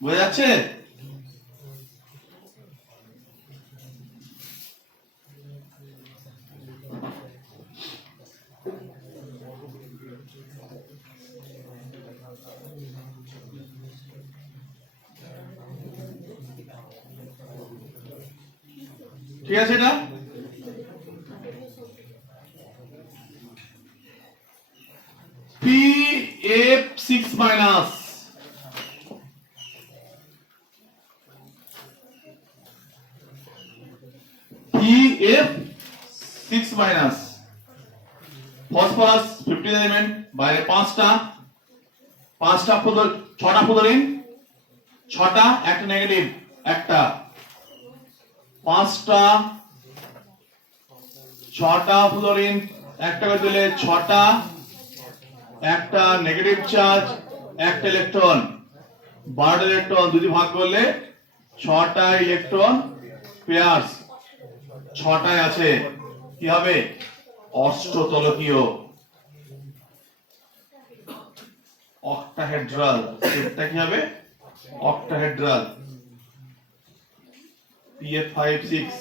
বোঝা যাচ্ছে? ঠিক আছে? এটা PF6 minus PF6 minus phosphorus 50 element, বাইরে 5টা, 6টা ফ্লোরিন, 6টা, একটা নেগেটিভ, একটা, 5টা, 6টা ফ্লোরিন, একটা করে দিলে 6টা, একটা নেগেটিভ চার্জ, একটা ইলেকট্রন, 12টা ইলেকট্রন, দুই ভাগ করলে ছটা ইলেকট্রন পেয়ারস, ছটায় আছে, কি হবে? অষ্টতলকীয়, অক্টাহেড্রাল। এটা কি হবে? অক্টাহেড্রাল। PF5 6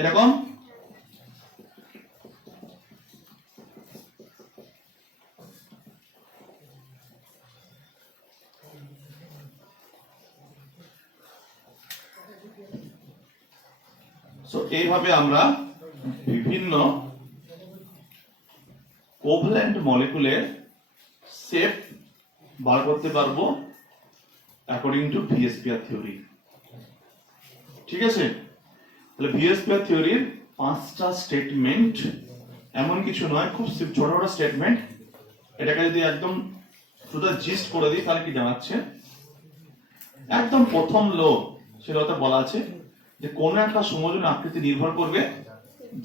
এরকম। সো এইভাবে আমরা বিভিন্ন কোভ্যালেন্ট মলিকুলের শেপ বার করতে পারবো অ্যাকর্ডিং টু ভিএসপিআর থিওরি। ঠিক আছে, তাহলে ভিএসপিআর থিওরির 5টা স্টেটমেন্ট, এমন কিছু নয়, খুব ছোট ছোট স্টেটমেন্ট। এটাকে যদি একদম শুধু জিস্ট করে দিই তাহলে কি জানাচ্ছে? একদম প্রথম লো সেটাতে বলা আছে যে কোন একটা সমযোজী আকৃতি নির্ভর করবে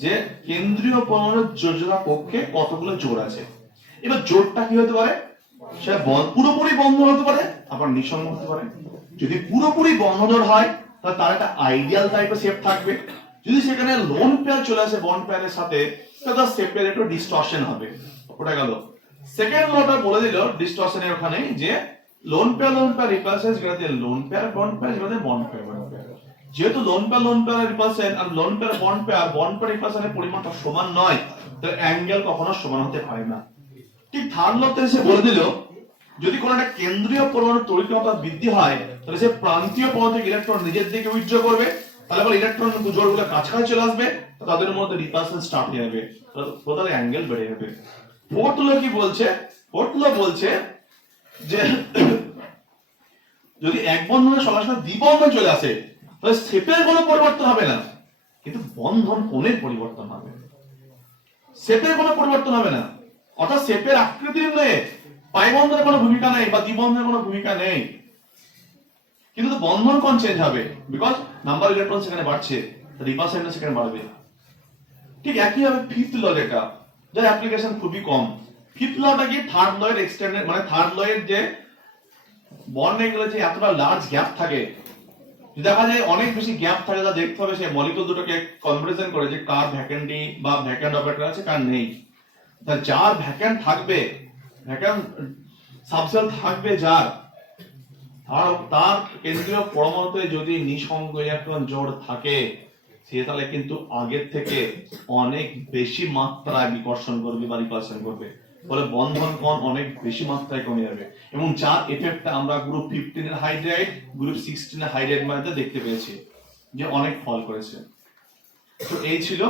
যে কেন্দ্রীয় পরমাণুর যোজনা কক্ষে কতগুলো জোড় আছে। এবার জোড়টা কি হতে পারে? সেটা পুরোপুরি বন্ধ হতে পারে, আবার নিঃসঙ্গ হতে পারে। যদি পুরোপুরি বন্ধ জোড় হয় তাহলে তার একটা আইডিয়াল টাইপের শেপ থাকবে। যদি সেখানে লোন পেয়ার চলে আসে বন্ড পেয়ারের সাথে, তাহলে তার শেপের একটু ডিস্টরশন হবে। ওটা গেল। সেকেন্ড লটা বলে দিল ডিস্টরশনের ওখানে যে lone pair repulsions greater lone pair bond pair greater bond pair. যেহেতু লোন পেয়ার রিপালসেন আর লোন পেয়ার বন্ড পেয়ার রিপালসেনের পরিমাণটা সমান নয়, তাহলে অ্যাঙ্গেল কখনো সমান হতে পারে না। ঠিক থার্ড লতে এসে বলে দিল যদি কোনো একটা কেন্দ্রীয় পরমাণুর তড়িৎ ক্ষমতা বৃদ্ধি হয় তাহলে সে প্রান্তীয় পরমাণু থেকে ইলেকট্রন নিজের দিকে উইথড্র করবে, তাহলে বলে ইলেকট্রন জোড়গুলো কাছাকাছি চলে আসবে, তাদের মধ্যে রিপালসেন স্টার্ট হয়ে যাবে, তাহলে অ্যাঙ্গেল বেড়ে যাবে। ফোর্থ ল কি বলছে? ফোর্থ ল বলছে যে যদি এক বন্ধনে সরাসরি দ্বিবন্ধন চলে আসে তাহলে শেপের কোনো পরিবর্তন হবে না, কিন্তু বন্ধন কোণের পরিবর্তন হবে। শেপের কোনো পরিবর্তন হবে না, অর্থাৎ শেপের আকৃতি নিয়ে পাই বন্ধনের কোনো ভূমিকা নেই বা দ্বিবন্ধনের কোনো ভূমিকা নেই, কিন্তু বন্ধন কোণ চেঞ্জ হবে, বিকজ নাম্বার ইলেকট্রন সেখানে বাড়ছে, রিপালসেন্ট সেখানে বাড়বে। ঠিক একই ভাবে ফিফথ ল যেটা, যার অ্যাপ্লিকেশন খুবই কম। ফিফথ লটা কি থার্ড ল এর এক্সটেন্ডেড, মানে থার্ড ল এর যে বন্ড এগুলো যে এতটা লার্জ গ্যাপ থাকে, দেখা যায় অনেক বেশি গ্যাপ থাকে, যা দেখতে হবে সেই মলিকুল দুটোকে কম্পারিজন করে যে কার ভ্যাকেন্টি বা ভ্যাকেন্ট অপারেটর আছে কার নেই। যার ভ্যাকেন্ট থাকবে, ভ্যাকেন্ট সাবসেল থাকবে যার, তার কেন্দ্রীয় পরমাণুতে যদি নিঃসঙ্গ ইলেকট্রন জোড় থাকে, সে তাহলে কিন্তু আগের থেকে অনেক বেশি মাত্রায় বিকর্ষণ করবে বা রিপালশন করবে, ফলে বন্ধন কোণ অনেক বেশি মাত্রায় কমে যাবে। এবং যার এফেক্টটা আমরা গ্রুপ 15 এর হাইড্রাইড, গ্রুপ 16 এর হাইড্রাইড মধ্যে দেখতে পেয়েছি যে অনেক ফল করেছে। তো এই ছিল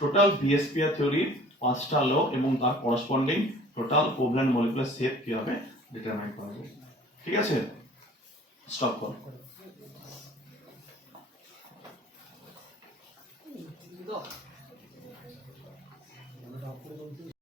টোটাল ভিএসপিআর থিওরির 5টা ল এবং তার corresponding total covalent molecular shape কিভাবে ডিটারমাইন করা যায়। ঠিক আছে, স্টপ কর।